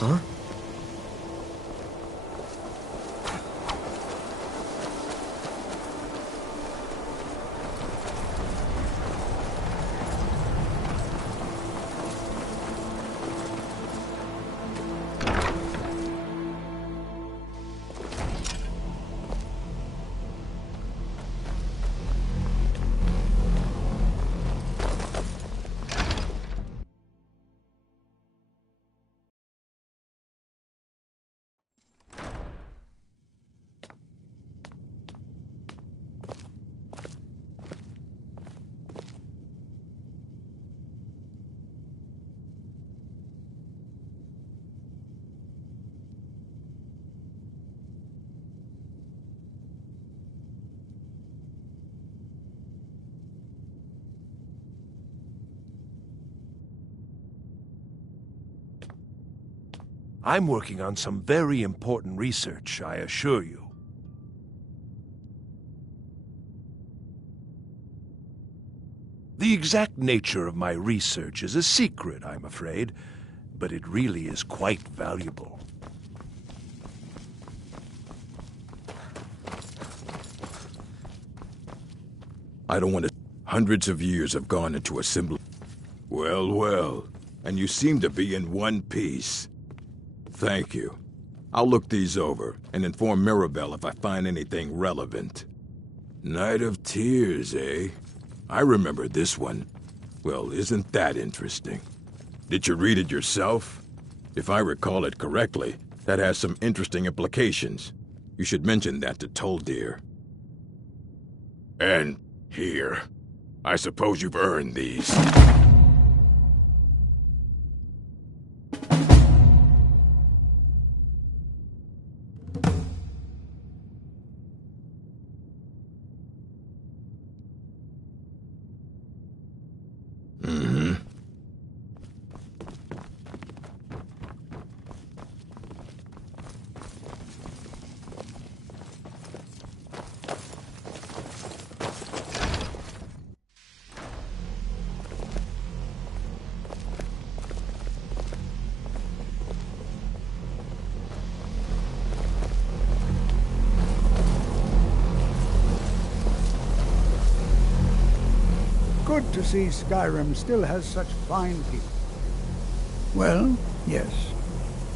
Huh? I'm working on some very important research, I assure you. The exact nature of my research is a secret, I'm afraid, but it really is quite valuable. I don't want to... Hundreds of years have gone into assembly. Well, well. And you seem to be in one piece. Thank you. I'll look these over and inform Mirabelle if I find anything relevant. Night of Tears, eh? I remember this one. Well, isn't that interesting? Did you read it yourself? If I recall it correctly, that has some interesting implications. You should mention that to Toldir. And here. I suppose you've earned these. Good to see Skyrim still has such fine people. Well, yes.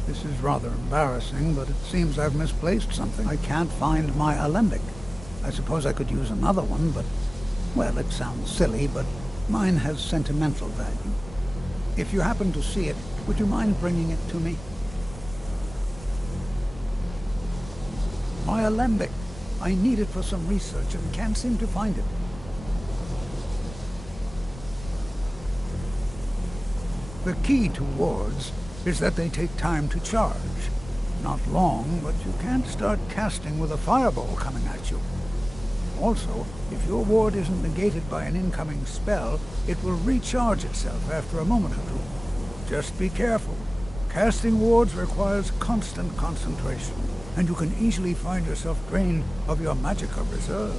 This is rather embarrassing, but it seems I've misplaced something. I can't find my alembic. I suppose I could use another one, but... well, it sounds silly, but mine has sentimental value. If you happen to see it, would you mind bringing it to me? My alembic. I need it for some research and can't seem to find it. The key to wards is that they take time to charge. Not long, but you can't start casting with a fireball coming at you. Also, if your ward isn't negated by an incoming spell, it will recharge itself after a moment or two. Just be careful. Casting wards requires constant concentration, and you can easily find yourself drained of your magicka reserves.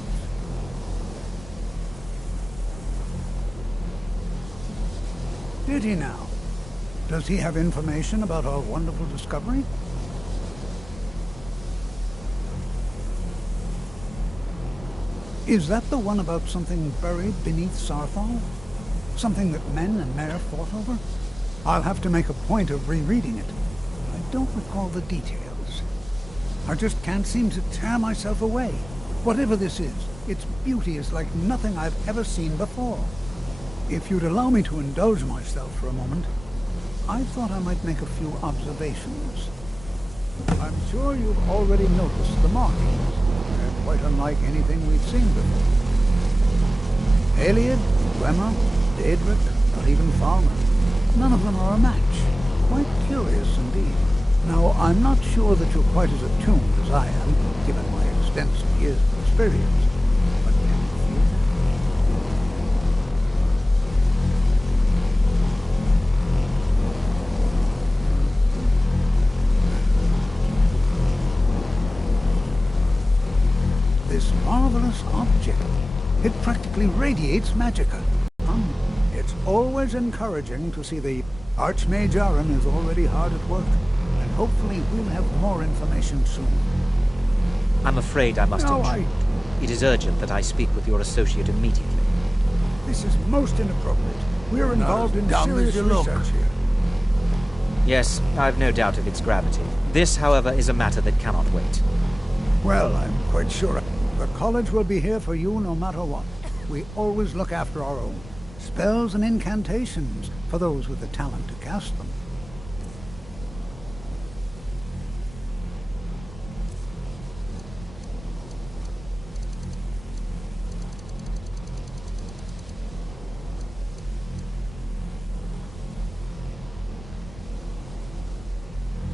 Did he now? Does he have information about our wonderful discovery? Is that the one about something buried beneath Sarthal? Something that men and Mare fought over? I'll have to make a point of rereading it. I don't recall the details. I just can't seem to tear myself away. Whatever this is, its beauty is like nothing I've ever seen before. If you'd allow me to indulge myself for a moment, I thought I might make a few observations. I'm sure you've already noticed the markings. They're quite unlike anything we've seen before. Eliad, Gwemmer, Daedric, or even Falmer. None of them are a match. Quite curious indeed. Now, I'm not sure that you're quite as attuned as I am, given my extensive years of experience. But can you feel that? This marvelous object. It practically radiates magicka. It's always encouraging to see the Archmage Aaron is already hard at work, Hopefully we'll have more information soon. I'm afraid I must No, intrude. It is urgent that I speak with your associate immediately. This is most inappropriate. We're involved in dumb serious as you look. research here. Yes, I've no doubt of its gravity. This, however, is a matter that cannot wait. Well, I'm quite sure. The college will be here for you no matter what. We always look after our own. Spells and incantations for those with the talent to cast them.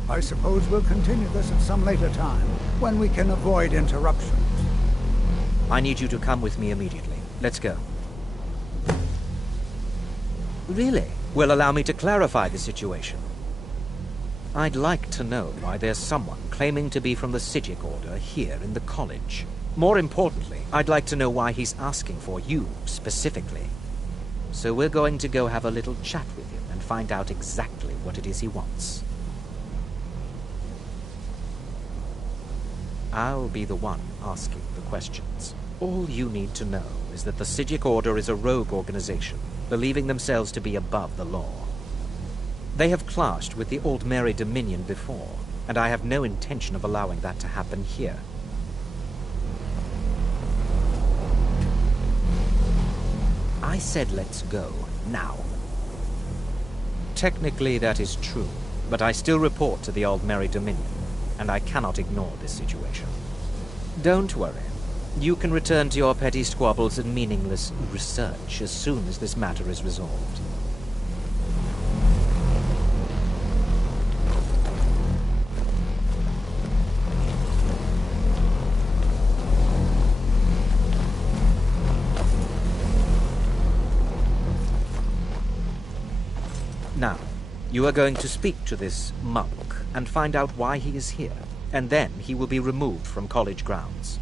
I suppose we'll continue this at some later time, when we can avoid interruptions. I need you to come with me immediately. Let's go. Really? Well, allow me to clarify the situation. I'd like to know why there's someone claiming to be from the Psijic Order here in the college. More importantly, I'd like to know why he's asking for you, specifically. So we're going to go have a little chat with him and find out exactly what it is he wants. I'll be the one asking the questions. All you need to know is that the Psijic Order is a rogue organization, believing themselves to be above the law. They have clashed with the Old Mary Dominion before, and I have no intention of allowing that to happen here. I said let's go, now. Technically that is true, but I still report to the Old Mary Dominion, and I cannot ignore this situation. Don't worry. You can return to your petty squabbles and meaningless research as soon as this matter is resolved. Now, you are going to speak to this monk and find out why he is here, and then he will be removed from college grounds.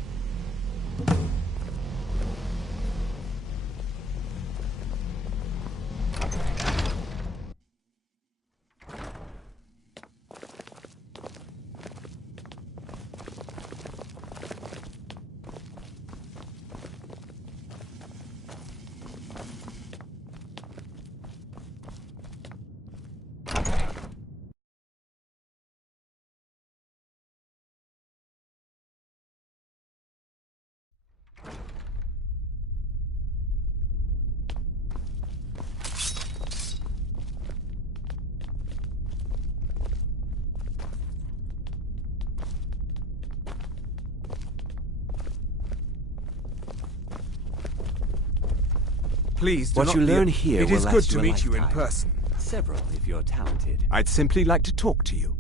Please do What not you be- learn here It will is good last to you a meet you in lifetime. person. Several, if you're talented. I'd simply like to talk to you.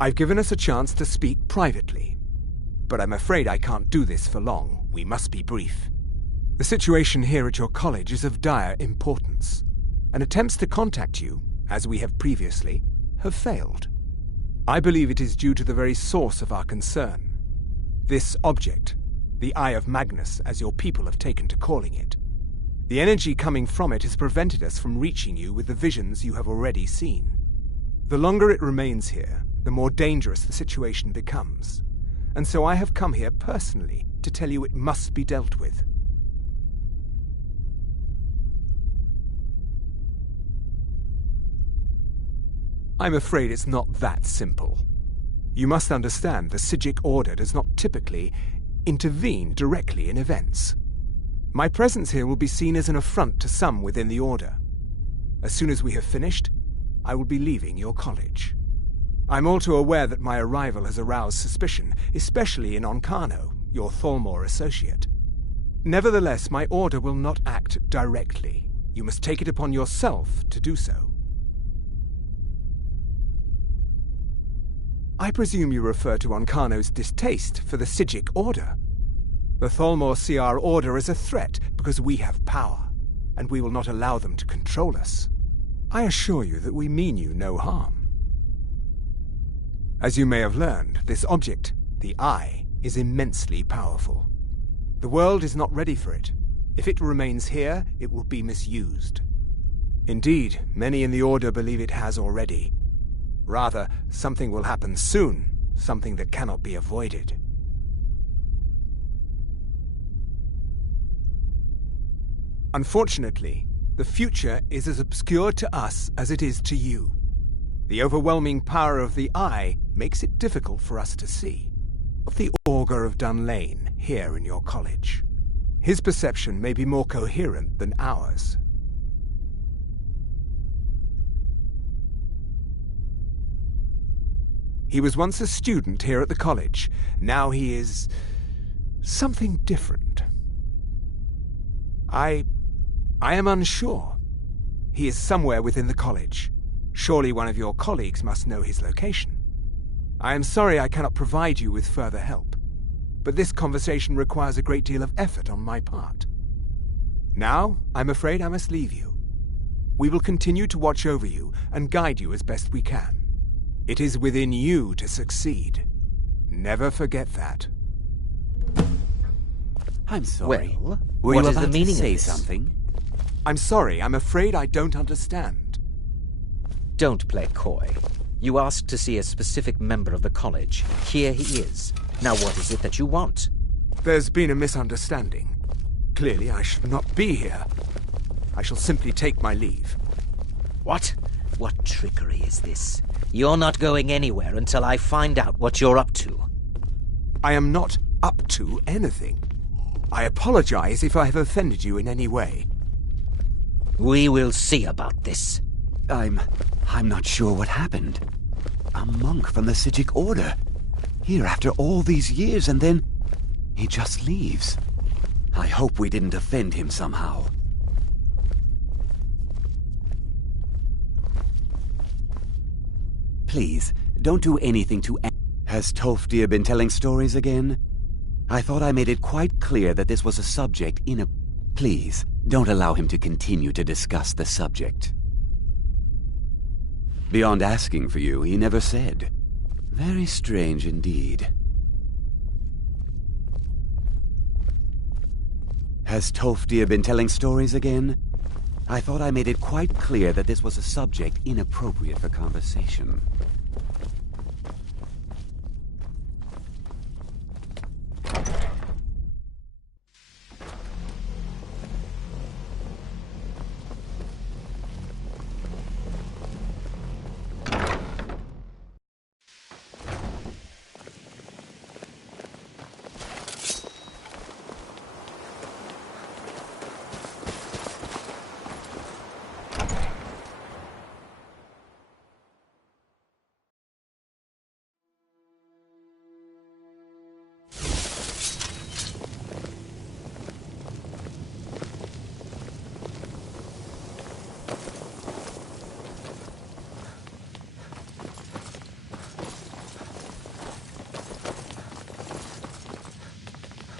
I've given us a chance to speak privately. But I'm afraid I can't do this for long. We must be brief. The situation here at your college is of dire importance, and attempts to contact you, as we have previously, have failed. I believe it is due to the very source of our concern. This object, the Eye of Magnus, as your people have taken to calling it. The energy coming from it has prevented us from reaching you with the visions you have already seen. The longer it remains here, the more dangerous the situation becomes. And so I have come here personally to tell you it must be dealt with. I'm afraid it's not that simple. You must understand the Psijic Order does not typically intervene directly in events. My presence here will be seen as an affront to some within the Order. As soon as we have finished, I will be leaving your college. I'm all too aware that my arrival has aroused suspicion, especially in Onkano, your Thalmor associate. Nevertheless, my Order will not act directly. You must take it upon yourself to do so. I presume you refer to Onkano's distaste for the Psijic Order. The Thalmor see our Order as a threat because we have power, and we will not allow them to control us. I assure you that we mean you no harm. As you may have learned, this object, the Eye, is immensely powerful. The world is not ready for it. If it remains here, it will be misused. Indeed, many in the Order believe it has already. Rather, something will happen soon, something that cannot be avoided. Unfortunately, the future is as obscure to us as it is to you. The overwhelming power of the Eye makes it difficult for us to see. Of the Augur of Dunlane here in your college. His perception may be more coherent than ours. He was once a student here at the college. Now he is something different. I am unsure. He is somewhere within the college. Surely one of your colleagues must know his location. I am sorry I cannot provide you with further help, but this conversation requires a great deal of effort on my part. Now, I'm afraid I must leave you. We will continue to watch over you and guide you as best we can. It is within you to succeed. Never forget that. I'm sorry. Well, Were what you is about the meaning to say of this? something? I'm sorry, I'm afraid I don't understand. Don't play coy. You asked to see a specific member of the college. Here he is. Now what is it that you want? There's been a misunderstanding. Clearly I should not be here. I shall simply take my leave. What? What trickery is this? You're not going anywhere until I find out what you're up to. I am not up to anything. I apologize if I have offended you in any way. We will see about this. I'm not sure what happened. A monk from the Sijic Order. Here after all these years, and then he just leaves. I hope we didn't offend him somehow. Please, don't do anything to... Has Tolfdir been telling stories again? I thought I made it quite clear that this was a subject in a... Please, don't allow him to continue to discuss the subject. Beyond asking for you, he never said. Very strange indeed. Has Tolfdir been telling stories again? I thought I made it quite clear that this was a subject inappropriate for conversation.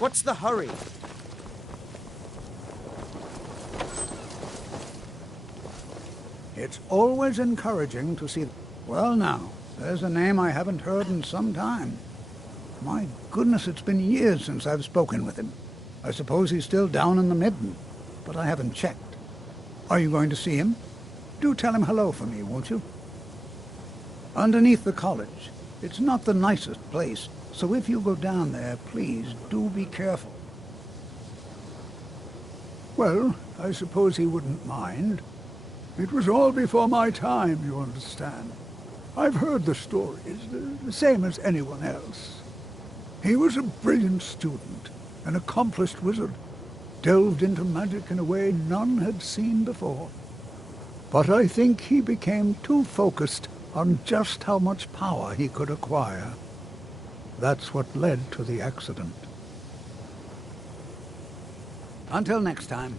What's the hurry? It's always encouraging to see... Well now, there's a name I haven't heard in some time. My goodness, it's been years since I've spoken with him. I suppose he's still down in the Midden, but I haven't checked. Are you going to see him? Do tell him hello for me, won't you? Underneath the college. It's not the nicest place, so if you go down there, please do be careful. Well, I suppose he wouldn't mind. It was all before my time, you understand. I've heard the stories, the same as anyone else. He was a brilliant student, an accomplished wizard, delved into magic in a way none had seen before. But I think he became too focused on just how much power he could acquire. That's what led to the accident. Until next time.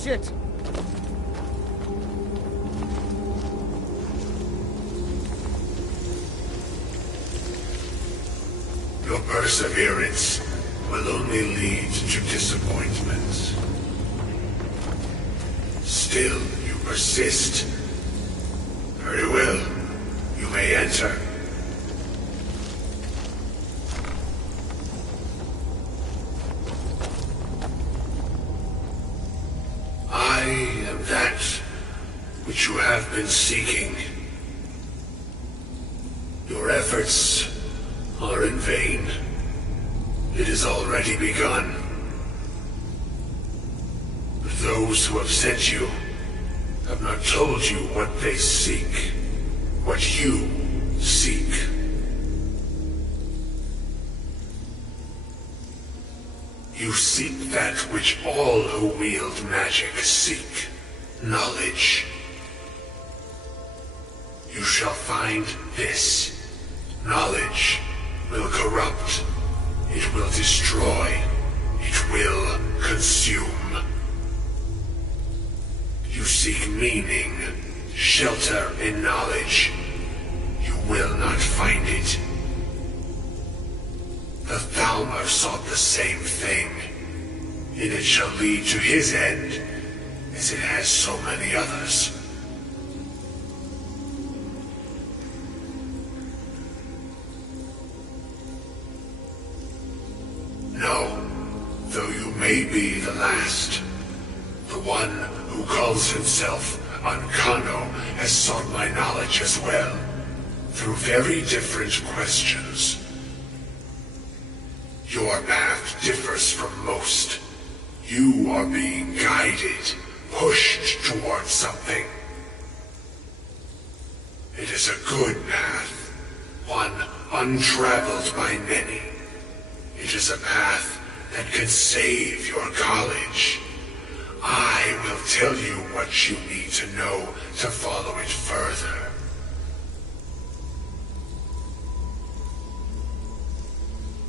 Watch it! Your perseverance will only lead to disappointment. Still, you persist. Very well. You may enter. I am that which you have been seeking. Your efforts are in vain. It has already begun. But those who have sent you have not told you what they seek, what you seek. You seek that which all who wield magic seek, knowledge. You shall find this. Knowledge will corrupt. It will destroy. It will consume. You seek meaning, shelter in knowledge. You will not find it. The Thalmor sought the same thing, and it shall lead to his end, as it has so many others. No, though you may be the last, the one who calls himself Ancano has sought my knowledge as well, through very different questions. Your path differs from most. You are being guided, pushed towards something. It is a good path, one untraveled by many. It is a path that can save your college. I will tell you what you need to know to follow it further.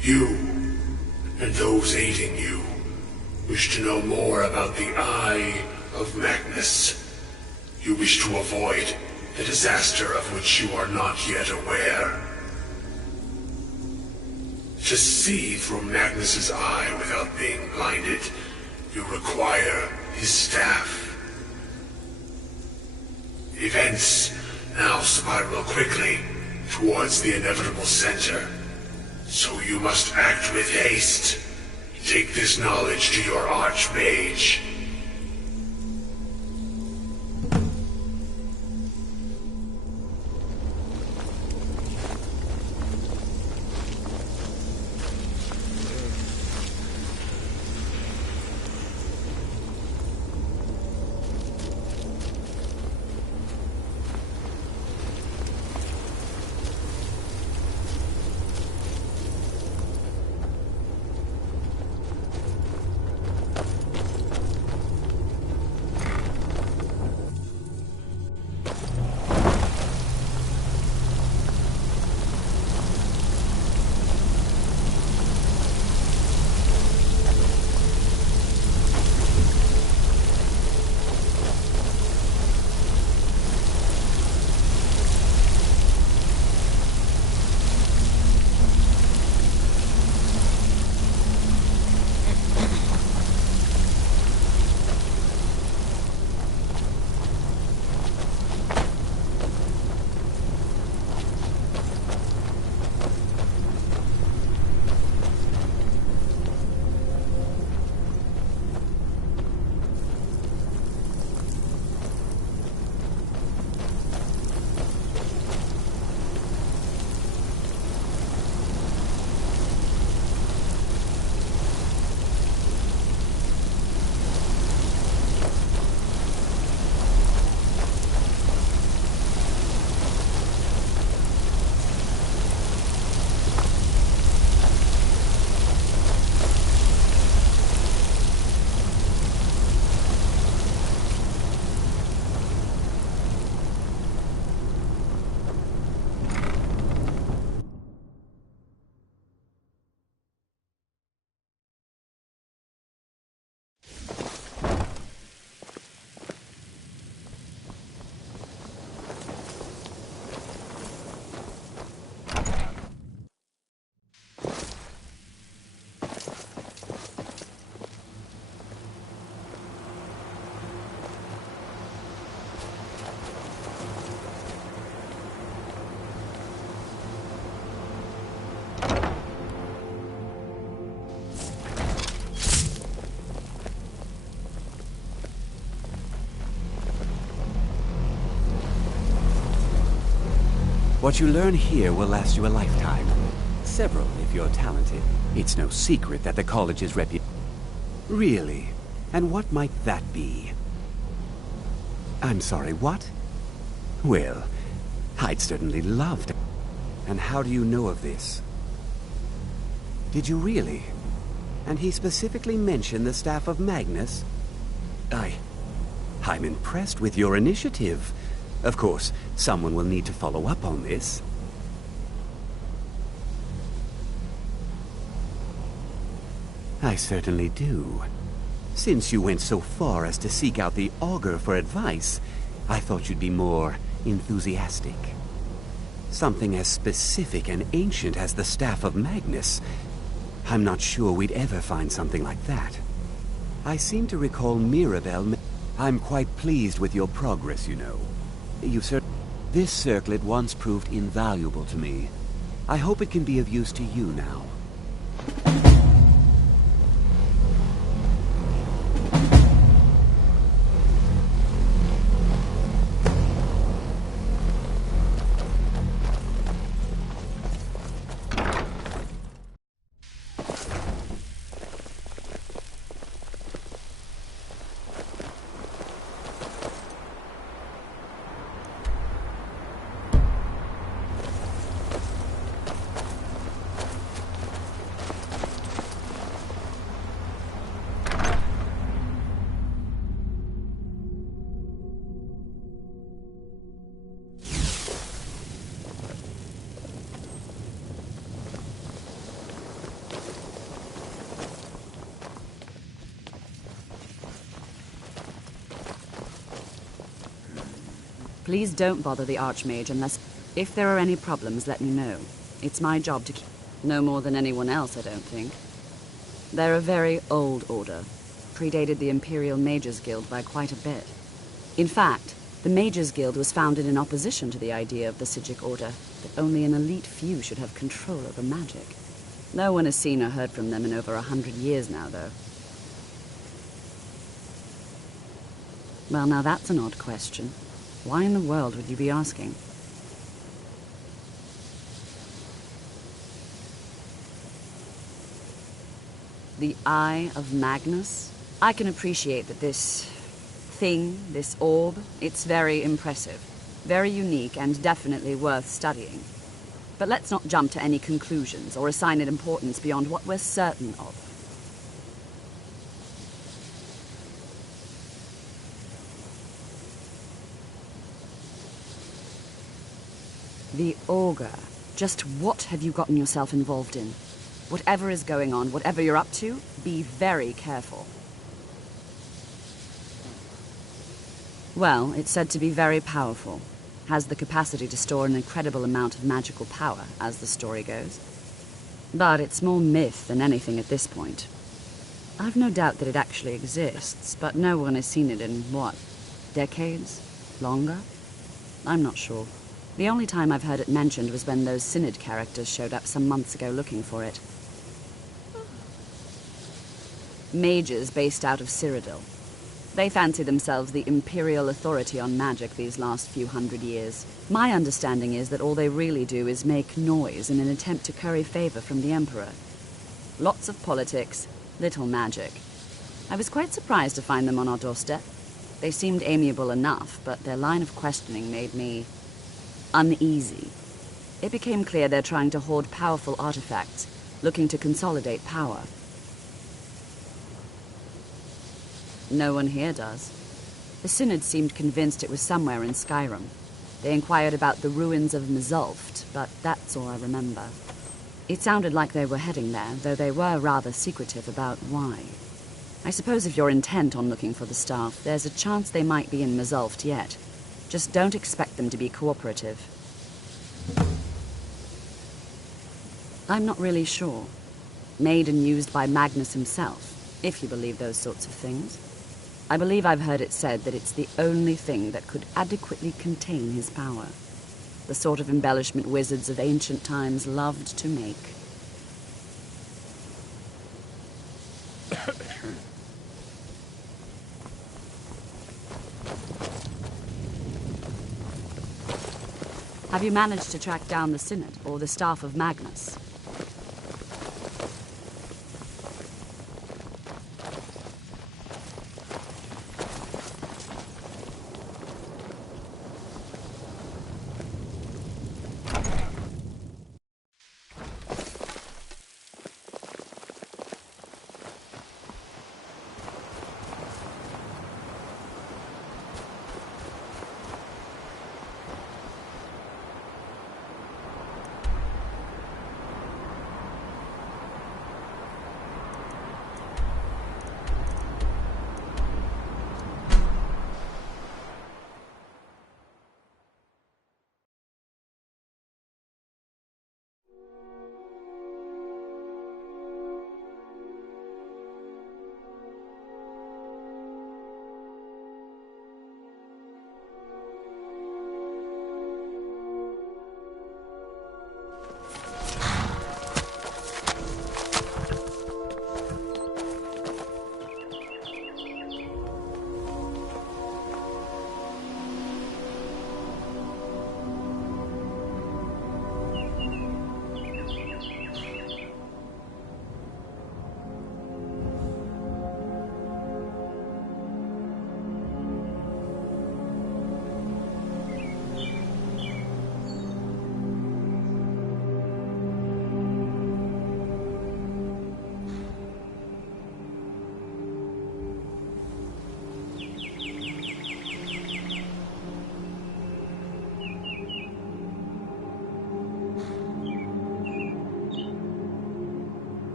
You, and those aiding you, wish to know more about the Eye of Magnus. You wish to avoid the disaster of which you are not yet aware. To see through Magnus's eye without being blinded, you require his staff. Events now spiral quickly towards the inevitable center. So you must act with haste. Take this knowledge to your Archmage. What you learn here will last you a lifetime. Several, if you're talented. It's no secret that the college's Really? And what might that be? I'm sorry, what? Well, I'd certainly love to. And how do you know of this? Did you really? And he specifically mentioned the staff of Magnus? I'm impressed with your initiative. Of course, someone will need to follow up on this. I certainly do. Since you went so far as to seek out the Augur for advice, I thought you'd be more enthusiastic. Something as specific and ancient as the Staff of Magnus. I'm not sure we'd ever find something like that. I seem to recall Mirabelle. I'm quite pleased with your progress, you know. This circlet once proved invaluable to me. I hope it can be of use to you now. Please don't bother the Archmage unless... If there are any problems, let me know. It's my job to keep... No more than anyone else, I don't think. They're a very old order. Predated the Imperial Mages Guild by quite a bit. In fact, the Mages Guild was founded in opposition to the idea of the Psijic Order, that only an elite few should have control over magic. No one has seen or heard from them in over 100 years now, though. Well, now that's an odd question. Why in the world would you be asking? The Eye of Magnus? I can appreciate that this thing, this orb, it's very impressive. Very unique and definitely worth studying. But let's not jump to any conclusions or assign it importance beyond what we're certain of. The Augur. Just what have you gotten yourself involved in? Whatever is going on, whatever you're up to, be very careful. Well, it's said to be very powerful. Has the capacity to store an incredible amount of magical power, as the story goes. But it's more myth than anything at this point. I've no doubt that it actually exists, but no one has seen it in, what, decades? Longer? I'm not sure. The only time I've heard it mentioned was when those Synod characters showed up some months ago looking for it. Mages based out of Cyrodiil. They fancy themselves the imperial authority on magic these last few hundred years. My understanding is that all they really do is make noise in an attempt to curry favor from the Emperor. Lots of politics, little magic. I was quite surprised to find them on our doorstep. They seemed amiable enough, but their line of questioning made me uneasy. It became clear they're trying to hoard powerful artifacts, looking to consolidate power. No one here does. The Synod seemed convinced it was somewhere in Skyrim. They inquired about the ruins of Mzulft, but that's all I remember. It sounded like they were heading there, though they were rather secretive about why. I suppose if you're intent on looking for the staff, there's a chance they might be in Mzulft yet. Just don't expect them to be cooperative. I'm not really sure. Made and used by Magnus himself, if you believe those sorts of things. I believe I've heard it said that it's the only thing that could adequately contain his power. The sort of embellishment wizards of ancient times loved to make. Have you managed to track down the Synod, or the Staff of Magnus?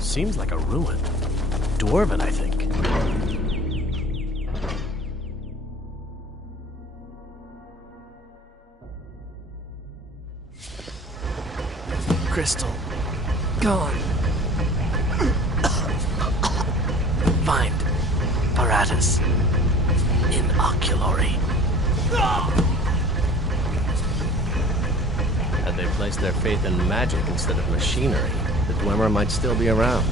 Seems like a ruin. Dwarven, I think. Crystal. Gone. Find apparatus. Inoculary. Had they placed their faith in magic instead of machinery, the Dwemer might still be around.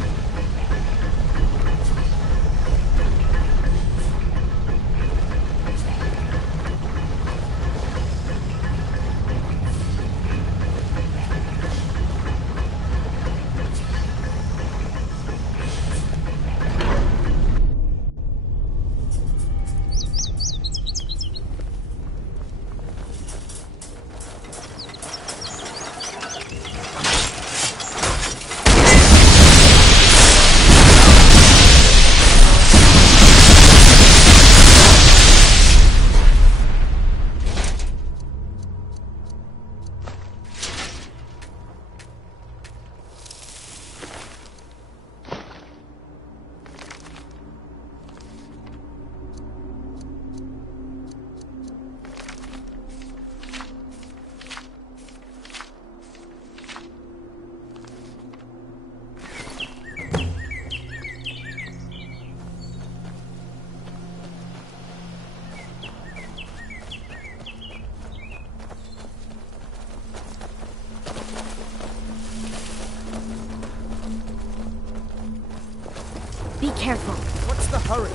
Be careful. What's the hurry?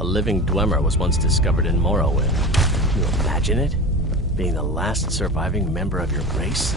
A living Dwemer was once discovered in Morrowind. Can you imagine it? Being the last surviving member of your race?